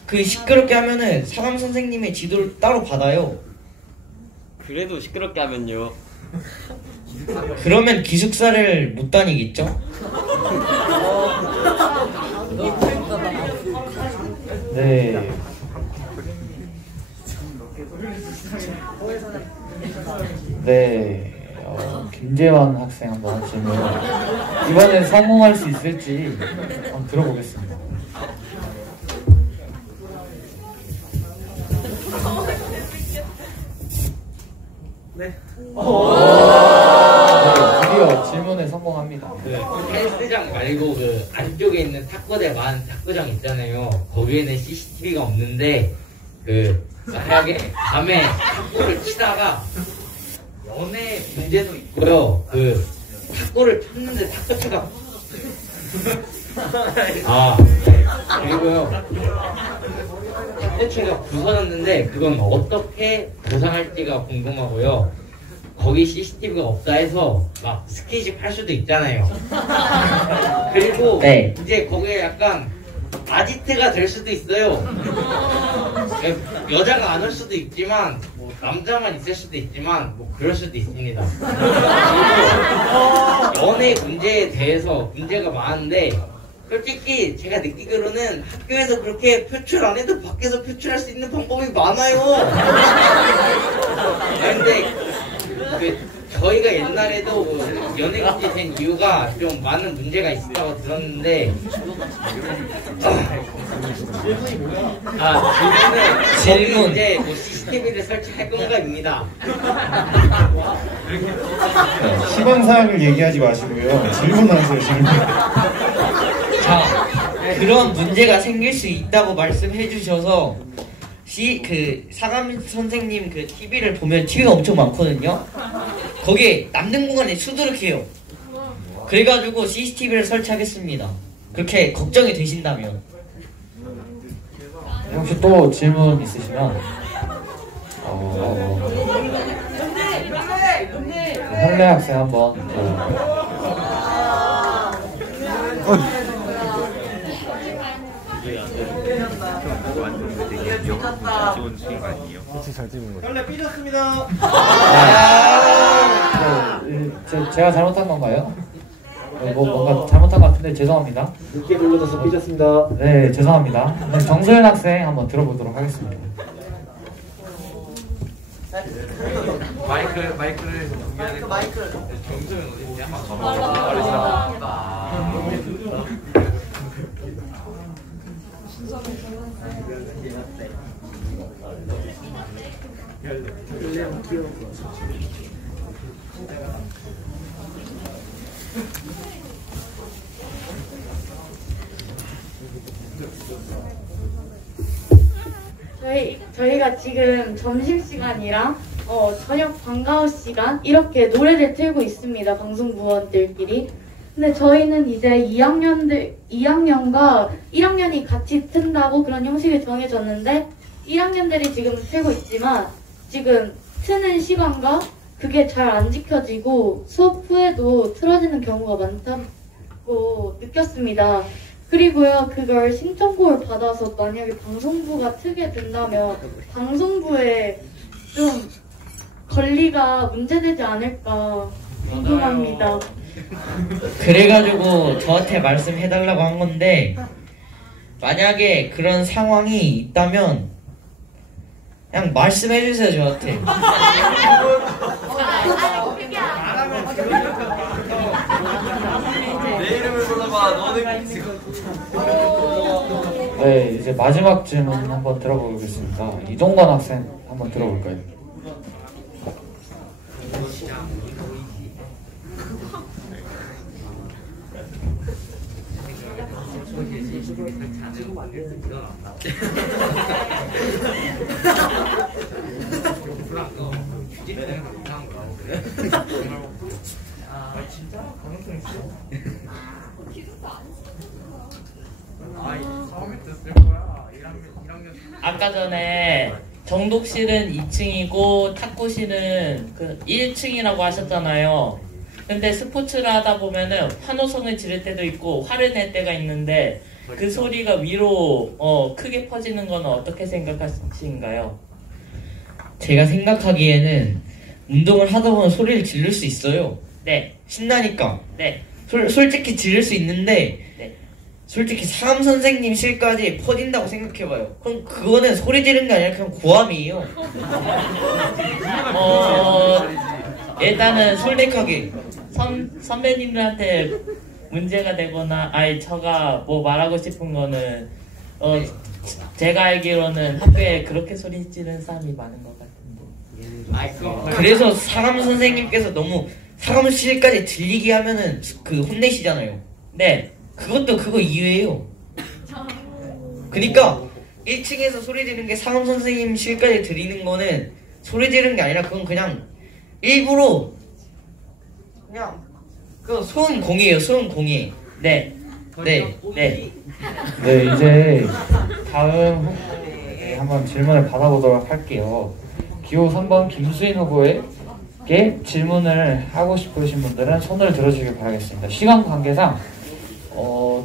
그 시끄럽게 하면은 사감 선생님의 지도를 따로 받아요. 그래도 시끄럽게 하면요. 그러면 기숙사를 못 다니겠죠? 네. 네. 김재환 학생 한번 질문. 이번엔 성공할 수 있을지 한번 들어보겠습니다. 네. 드디어 질문에 성공합니다. 그 헬스장 말고 그 안쪽에 있는 탁구대만 탁구장 있잖아요. 거기에는 CCTV가 없는데 그 만약에 밤에 탁구를 치다가 연애 문제도 있고요. 그 탁구를 쳤는데 탁구치가 그리고요. 탁구치가 부서졌는데 그건 어떻게 보상할지가 궁금하고요. 거기 CCTV가 없다 해서 막 스킨십 할 수도 있잖아요. 그리고 네. 이제 거기에 약간 아지트가 될 수도 있어요. 여자가 안 올 수도 있지만 뭐 남자만 있을 수도 있지만 뭐 그럴 수도 있습니다. 그리고 연애 문제에 대해서 문제가 많은데 솔직히 제가 느끼기로는 학교에서 그렇게 표출 안 해도 밖에서 표출할 수 있는 방법이 많아요. 근데 저희가 옛날에도 연애 문제 된 이유가 좀 많은 문제가 있었다고 들었는데 질문은 이제 뭐 CCTV를 설치할 건가입니다. 희망사항을 얘기하지 마시고요. 질문하세요, 질문. 자, 그런 문제가 생길 수 있다고 말씀해 주셔서 그 사감 선생님 그 TV를 보면 TV가 엄청 많거든요. 거기에 남는 공간에 수두룩해요. 그래가지고 CCTV를 설치하겠습니다. 그렇게 걱정이 되신다면. 혹시 또 질문 있으시면 현래 학생 한번 좋은 스윙 아니에요? 그치, 잘 찍은 거죠. 현래 삐졌습니다. 제가 잘못한 건가요? 뭐 뭔가 잘못한 것 같은데 죄송합니다. 늦게 불러줘서 삐졌습니다. 네, 죄송합니다. 네, 정소연 학생 한번 들어보도록 하겠습니다. 마이크를 경수는 어디 있냐? 저희가 지금 점심시간이랑 저녁 방과후 시간 이렇게 노래를 틀고 있습니다. 방송부원들끼리. 근데 저희는 이제 2학년과 1학년이 같이 튼다고 그런 형식이 정해졌는데 1학년들이 지금 틀고 있지만 지금 트는 시간과 그게 잘 안 지켜지고 수업 후에도 틀어지는 경우가 많다고 느꼈습니다. 그리고요, 그걸 신청곡을 받아서 만약에 방송부가 트게 된다면 방송부에 좀 권리가 문제되지 않을까 궁금합니다. 그래가지고 저한테 말씀해달라고 한 건데 만약에 그런 상황이 있다면 그냥 말씀해주세요 저한테. 내 이름을 불러봐. 너는 지금. 네, 이제 마지막 질문 한번 들어보겠습니다. 이동관 학생 한번 들어볼까요? 아까 전에 정독실은 2층이고 탁구실은 그 1층이라고 하셨잖아요. 근데 스포츠를 하다 보면은 환호성을 지를 때도 있고 화를 낼 때가 있는데 그 소리가 위로 크게 퍼지는 건 어떻게 생각하신가요? 제가 생각하기에는 운동을 하다 보면 소리를 지를 수 있어요. 네. 신나니까. 네. 솔직히 지를 수 있는데 네. 솔직히 사감 선생님 실까지 퍼진다고 생각해봐요. 그럼 그거는 소리 지르는 게 아니라 그냥 고함이에요. 일단은 솔직하게 선배님들한테 문제가 되거나 제가 뭐 말하고 싶은 거는 제가 알기로는 학교에 그렇게 소리 지르는 사람이 많은 것 같은데. 그래서 사감 선생님께서 너무 사감실까지 들리게 하면은 그 혼내시잖아요. 네. 그것도 그거 이유예요. 그러니까 1층에서 소리 지르는 게 사감 선생님 실까지 들리는 거는 소리 지르는 게 아니라 그건 그냥 일부러 그냥 그 소음 공이에요. 소음 공이. 네. 네. 네. 네, 이제 다음 한번 질문을 받아보도록 할게요. 기호 3번 김수인 후보에게 질문을 하고 싶으신 분들은 손을 들어주길 바라겠습니다. 시간 관계상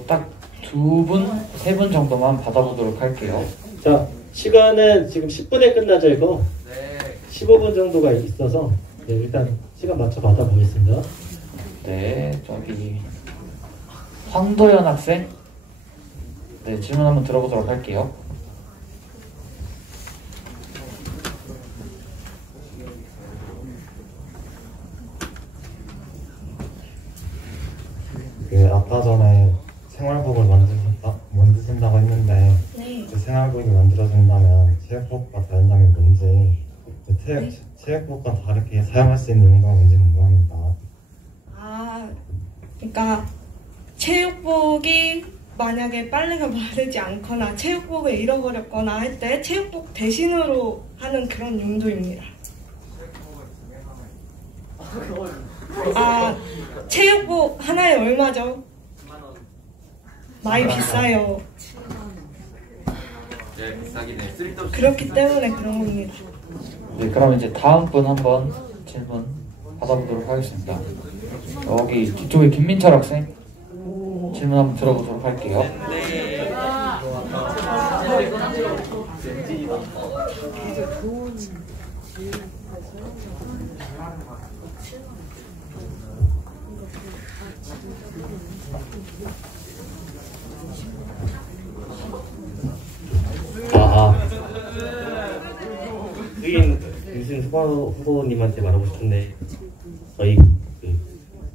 딱 2분, 3분 정도만 받아보도록 할게요. 자, 시간은 지금 10분에 끝나죠, 이거? 네. 15분 정도가 있어서 네, 일단 시간 맞춰 받아보겠습니다. 네, 저기 황도현 학생, 네, 질문 한번 들어보도록 할게요. 아까 전에 생활복을 만드신다고 했는데 네. 그 생활복이 만들어진다면 체육복과 다른 점이 뭔지 체육복과 다르게 사용할 수 있는 용도가 뭔지 궁금합니다. 그러니까 체육복이 만약에 빨래가 마르지 않거나 체육복을 잃어버렸거나 할 때 체육복 대신으로 하는 그런 용도입니다. 체육복 하나에 얼마죠? 많이 비싸요. 네, 비싸긴 해. 그렇기 때문에 그런 겁니다. 네, 그럼 이제 다음 분 한번 질문 받아보도록 하겠습니다. 여기 뒤쪽에 김민철 학생 질문 한번 들어보도록 할게요. 여긴 무슨 후보님한테 말하고 싶은데 저희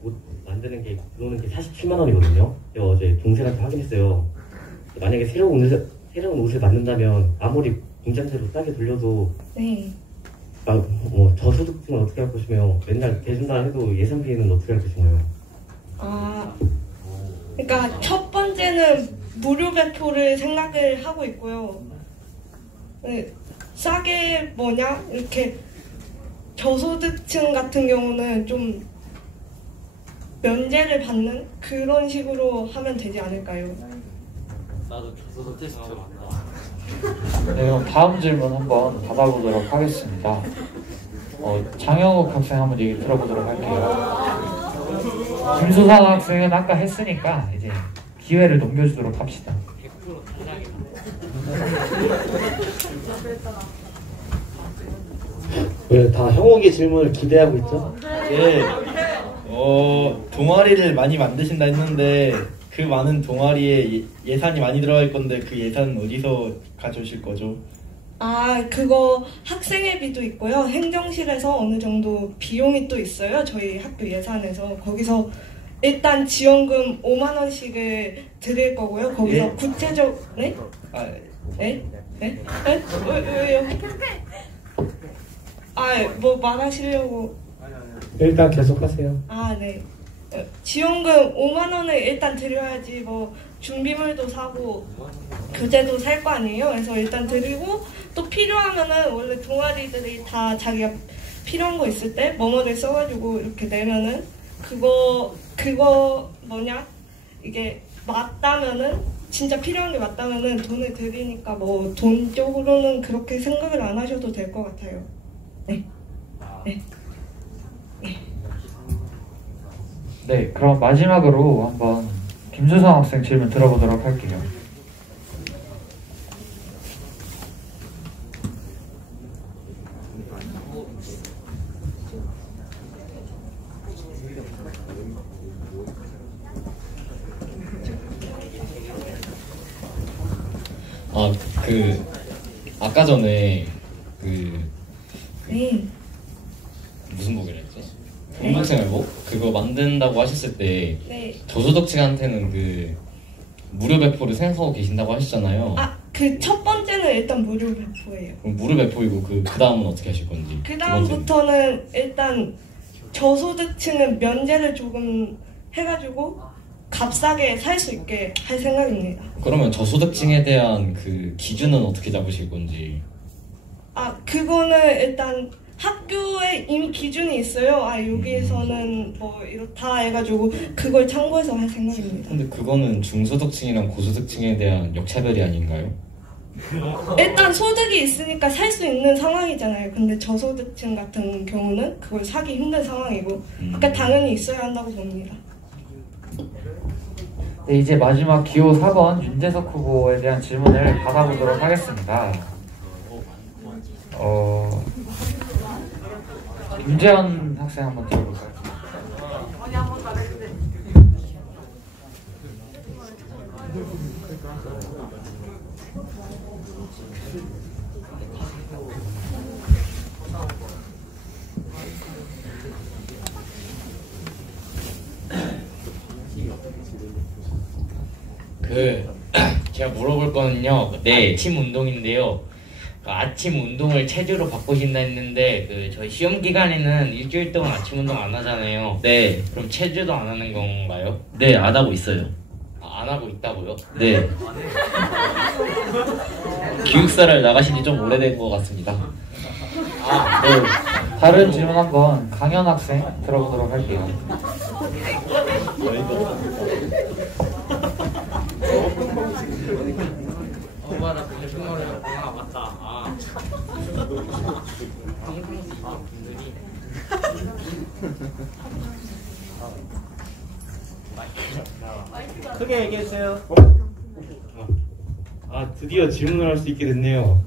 옷 만드는 게 들어오는 게 47만 원이거든요. 제가 어제 동생한테 확인했어요. 만약에 새로운 옷을 만든다면 아무리 공장대로 싸게 돌려도 네. 뭐 저소득층은 어떻게 할 것이며 맨날 대준다 해도 예산비는 어떻게 할 것인가요? 그러니까 첫 번째는 무료 배포를 생각을 하고 있고요. 네, 싸게 뭐냐 이렇게 저소득층 같은 경우는 좀 면제를 받는 그런 식으로 하면 되지 않을까요? 나도 저소득 테스트 맞다. 네, 그럼 다음 질문 한번 받아보도록 하겠습니다. 장영욱 학생 한번 얘기 들어보도록 할게요. 김수상 학생은 아까 했으니까 이제 기회를 넘겨주도록 합시다. 왜 다 형욱의 질문을 기대하고 있죠? 네. 동아리를 많이 만드신다 했는데 그 많은 동아리에 예산이 많이 들어갈 건데 그 예산은 어디서 가져오실 거죠? 그거 학생회비도 있고요. 행정실에서 어느 정도 비용이 또 있어요. 저희 학교 예산에서. 거기서 일단 지원금 5만 원씩을 드릴 거고요. 거기서 네? 네? 왜요? 뭐 말하시려고. 일단 계속하세요. 네. 지원금 5만 원을 일단 드려야지 뭐 준비물도 사고 교재도 살 거 아니에요. 그래서 일단 드리고 또 필요하면은 원래 동아리들이 다 자기가 필요한 거 있을 때 뭐뭐를 써가지고 이렇게 내면은 그거 뭐냐 이게 맞다면은 진짜 필요한 게 맞다면은 돈을 드리니까 뭐 돈 쪽으로는 그렇게 생각을 안 하셔도 될 것 같아요. 네. 네, 그럼 마지막으로 한번 김수상 학생 질문 들어보도록 할게요. 아까 전에 무슨 곡이라 했지? 한국생활복? 그거 만든다고 하셨을 때 저소득층한테는 무료 배포를 생각하고 계신다고 하셨잖아요. 그 첫 번째는 일단 무료 배포예요. 그럼 무료 배포이고 그 다음은 어떻게 하실 건지? 그 다음부터는 일단 저소득층은 면제를 조금 해가지고 값싸게 살 수 있게 할 생각입니다. 그러면 저소득층에 대한 그 기준은 어떻게 잡으실 건지? 그거는 일단 학교에 이미 기준이 있어요. 여기에서는 뭐 이렇다 해가지고 그걸 참고해서 할 생각입니다. 근데 그거는 중소득층이랑 고소득층에 대한 역차별이 아닌가요? 일단 소득이 있으니까 살 수 있는 상황이잖아요. 근데 저소득층 같은 경우는 그걸 사기 힘든 상황이고 그러니까 당연히 있어야 한다고 봅니다. 네, 이제 마지막 기호 4번 윤재석 후보에 대한 질문을 받아보도록 하겠습니다. 윤재현 학생 한번 들어볼까요? 제가 물어볼 거는요. 아침 운동인데요. 아침 운동을 체조로 바꾸신다 했는데 저희 시험 기간에는 일주일 동안 아침 운동 안 하잖아요. 네. 그럼 체조도 안 하는 건가요? 네, 안 하고 있어요. 안 하고 있다고요? 네. 기숙사를 나가신 지 좀 오래된 것 같습니다. 네, 다른 질문 한번 강현 학생 들어보도록 할게요. 나 그냥 생각을 맞다. 크게 얘기해주세요. 드디어 질문을 할 수 있게 됐네요.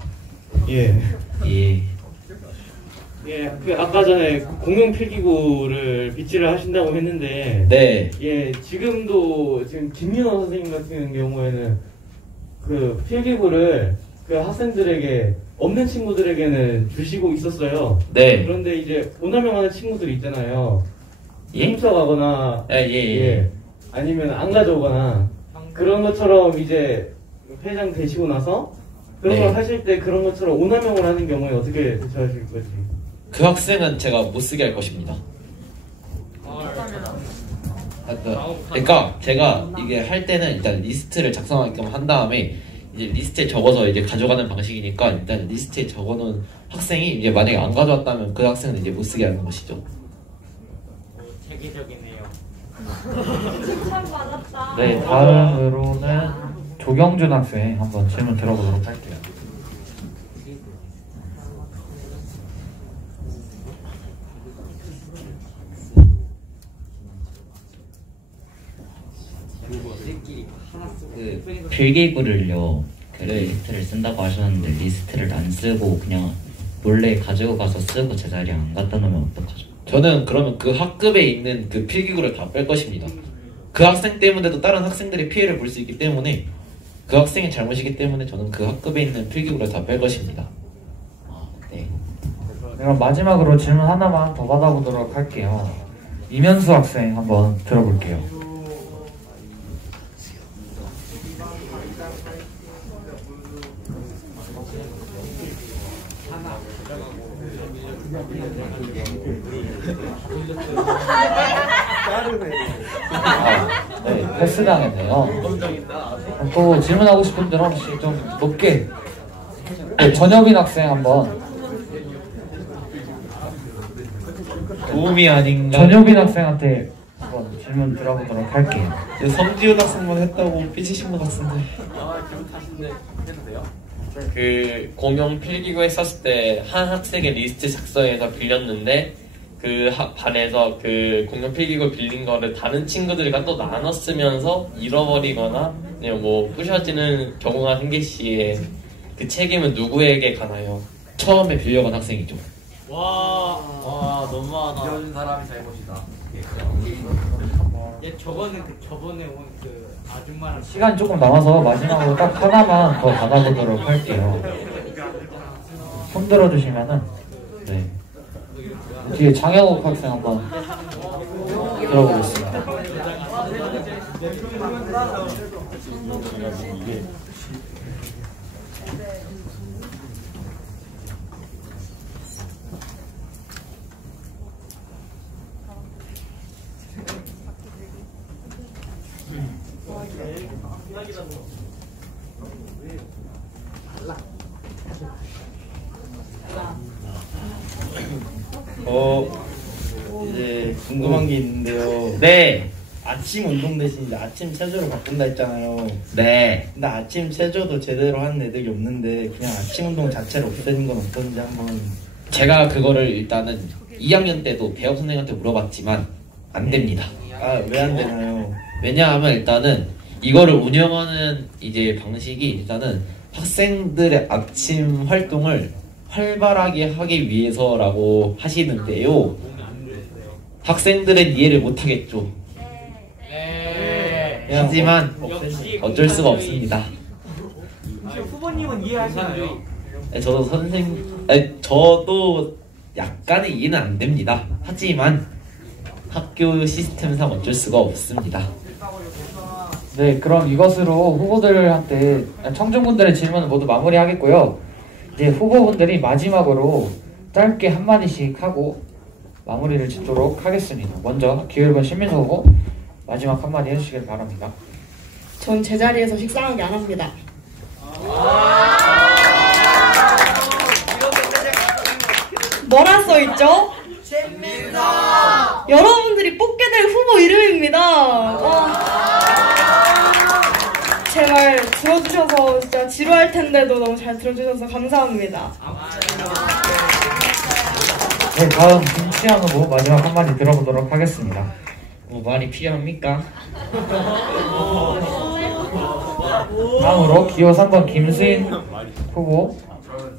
아까 전에 공용 필기구를 비치를 하신다고 했는데, 지금 김민호 선생님 같은 경우에는 그 필기구를 그 학생들에게 없는 친구들에게는 주시고 있었어요. 네. 그런데 이제 오남용하는 친구들이 있잖아요. 예? 훔쳐가거나 예. 아니면 안 가져오거나 그런 것처럼 이제 회장 되시고 나서 그런 네. 걸 하실 때 그런 것처럼 오남용을 하는 경우에 어떻게 대처하실 거지? 그 학생은 제가 못 쓰게 할 것입니다. 그러니까 제가 이게 할 때는 일단 리스트를 작성하게끔 한 다음에 이제 리스트에 적어서 이제 가져가는 방식이니까 일단 리스트에 적어놓은 학생이 이제 만약에 안 가져왔다면 그 학생은 이제 못 쓰게 하는 것이죠. 체계적이네요. 칭찬받았다. 네, 다음으로는 조경준 학생 한번 질문 들어보도록 할게요. 그 필기구를요, 그 리스트를 쓴다고 하셨는데 리스트를 안 쓰고 그냥 몰래 가지고 가서 쓰고 제자리에 안 갖다 놓으면 어떡하죠? 저는 그러면 그 학급에 있는 그 필기구를 다 뺄 것입니다. 그 학생 때문에도 다른 학생들이 피해를 볼 수 있기 때문에 그 학생의 잘못이기 때문에 저는 그 학급에 있는 필기구를 다 뺄 것입니다. 네, 그럼 마지막으로 질문 하나만 더 받아보도록 할게요. 이면수 학생 한번 들어볼게요. 네, 패스당했네요. 또 질문하고 싶은 분들은 혹시 좀 높게 전혁인 학생 한번 도움이 아닌가? 전혁인 학생한테 한번 질문 들어보도록 할게요. 성지훈 학생만 했다고 삐지신 것 같은데. 기분 탓인데 해도 돼요? 그 공용 필기구 했었을 때 한 학생의 리스트 작성해서 빌렸는데 그 반에서 그 공용 필기구 빌린 거를 다른 친구들과 또 나눠 쓰면서 잃어버리거나 그냥 뭐 부셔지는 경우가 생길 시에 그 책임은 누구에게 가나요? 처음에 빌려간 학생이죠. 와 너무하다. 빌려준 사람이 잘못이다. 얘 저번에 온 그 아줌마랑 시간이 조금 남아서 마지막으로 딱 하나만 더 받아보도록 할게요. 손 들어주시면은 네. 뒤에 장혁욱 학생 한번 들어보겠습니다. 이제 궁금한 게 있는데요. 네. 아침 운동 대신 이제 아침 체조로 바꾼다 했잖아요. 네. 근데 아침 체조도 제대로 하는 애들이 없는데 그냥 아침 운동 자체를 없애는 건 어떤지 한번. 제가 그거를 일단은 2학년 때도 배업 선생님한테 물어봤지만 안 됩니다. 아, 왜 안 되나요? 왜냐하면 일단은 이거를 운영하는 이제 방식이 일단은 학생들의 아침 활동을 활발하게 하기 위해서라고 하시는데요. 학생들은 이해를 못하겠죠. 하지만 어쩔 수가 없습니다. 후보님은 이해하시나요? 저도 약간의 이해는 안 됩니다. 하지만 학교 시스템상 어쩔 수가 없습니다. 네, 그럼 이것으로 후보들한테 청중분들의 질문은 모두 마무리하겠고요. 이제 후보분들이 마지막으로 짧게 한마디씩 하고 마무리를 짓도록 하겠습니다. 먼저 기울건 신민서 후보 마지막 한마디 해주시길 바랍니다. 전 제자리에서 식상하게 안 합니다. 뭐라 써있죠? 신민서! 여러분들이 뽑게 될 후보 이름입니다. 제 말 들어주셔서 진짜 지루할 텐데도 너무 잘 들어주셔서 감사합니다. 네, 다음 김치현 후보 마지막 한마디 들어보도록 하겠습니다. 뭐 말이 필요합니까? 다음으로 기호 3번 김수인 후보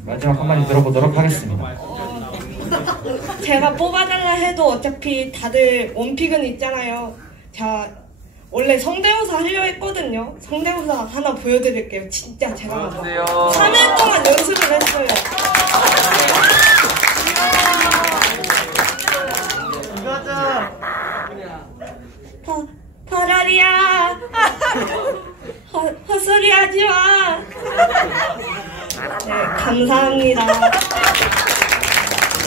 마지막 한마디 들어보도록 하겠습니다. 제가 뽑아달라 해도 어차피 다들 원픽은 있잖아요. 자, 원래 성대모사 하려고 했거든요. 성대모사 하나 보여드릴게요. 진짜 제가 3일 동안 연습을 했어요. 버라리야 헛소리 하지 마. 네, 감사합니다.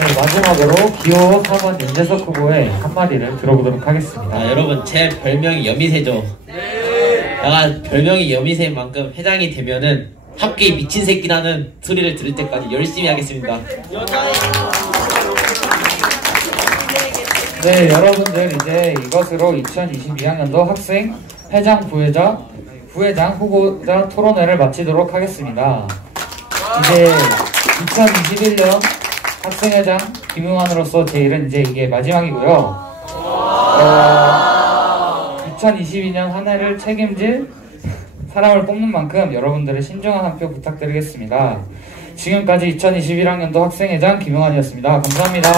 네, 마지막으로 귀여워 4번 윤재석 후보의 한마디를 들어보도록 하겠습니다. 여러분 제 별명이 여미새죠. 내가 별명이 여미새인 만큼 회장이 되면은 학교에 미친 새끼라는 소리를 들을 때까지 열심히 하겠습니다. 네, 여러분들 이제 이것으로 2022학년도 학생 회장 부회장 후보자 토론회를 마치도록 하겠습니다. 이제 2021년 학생회장 김용환으로서 제 일은 이제 이게 마지막이고요. 2022년 한 해를 책임질 사람을 뽑는 만큼 여러분들의 신중한 한 표 부탁드리겠습니다. 지금까지 2021학년도 학생회장 김용환이었습니다. 감사합니다.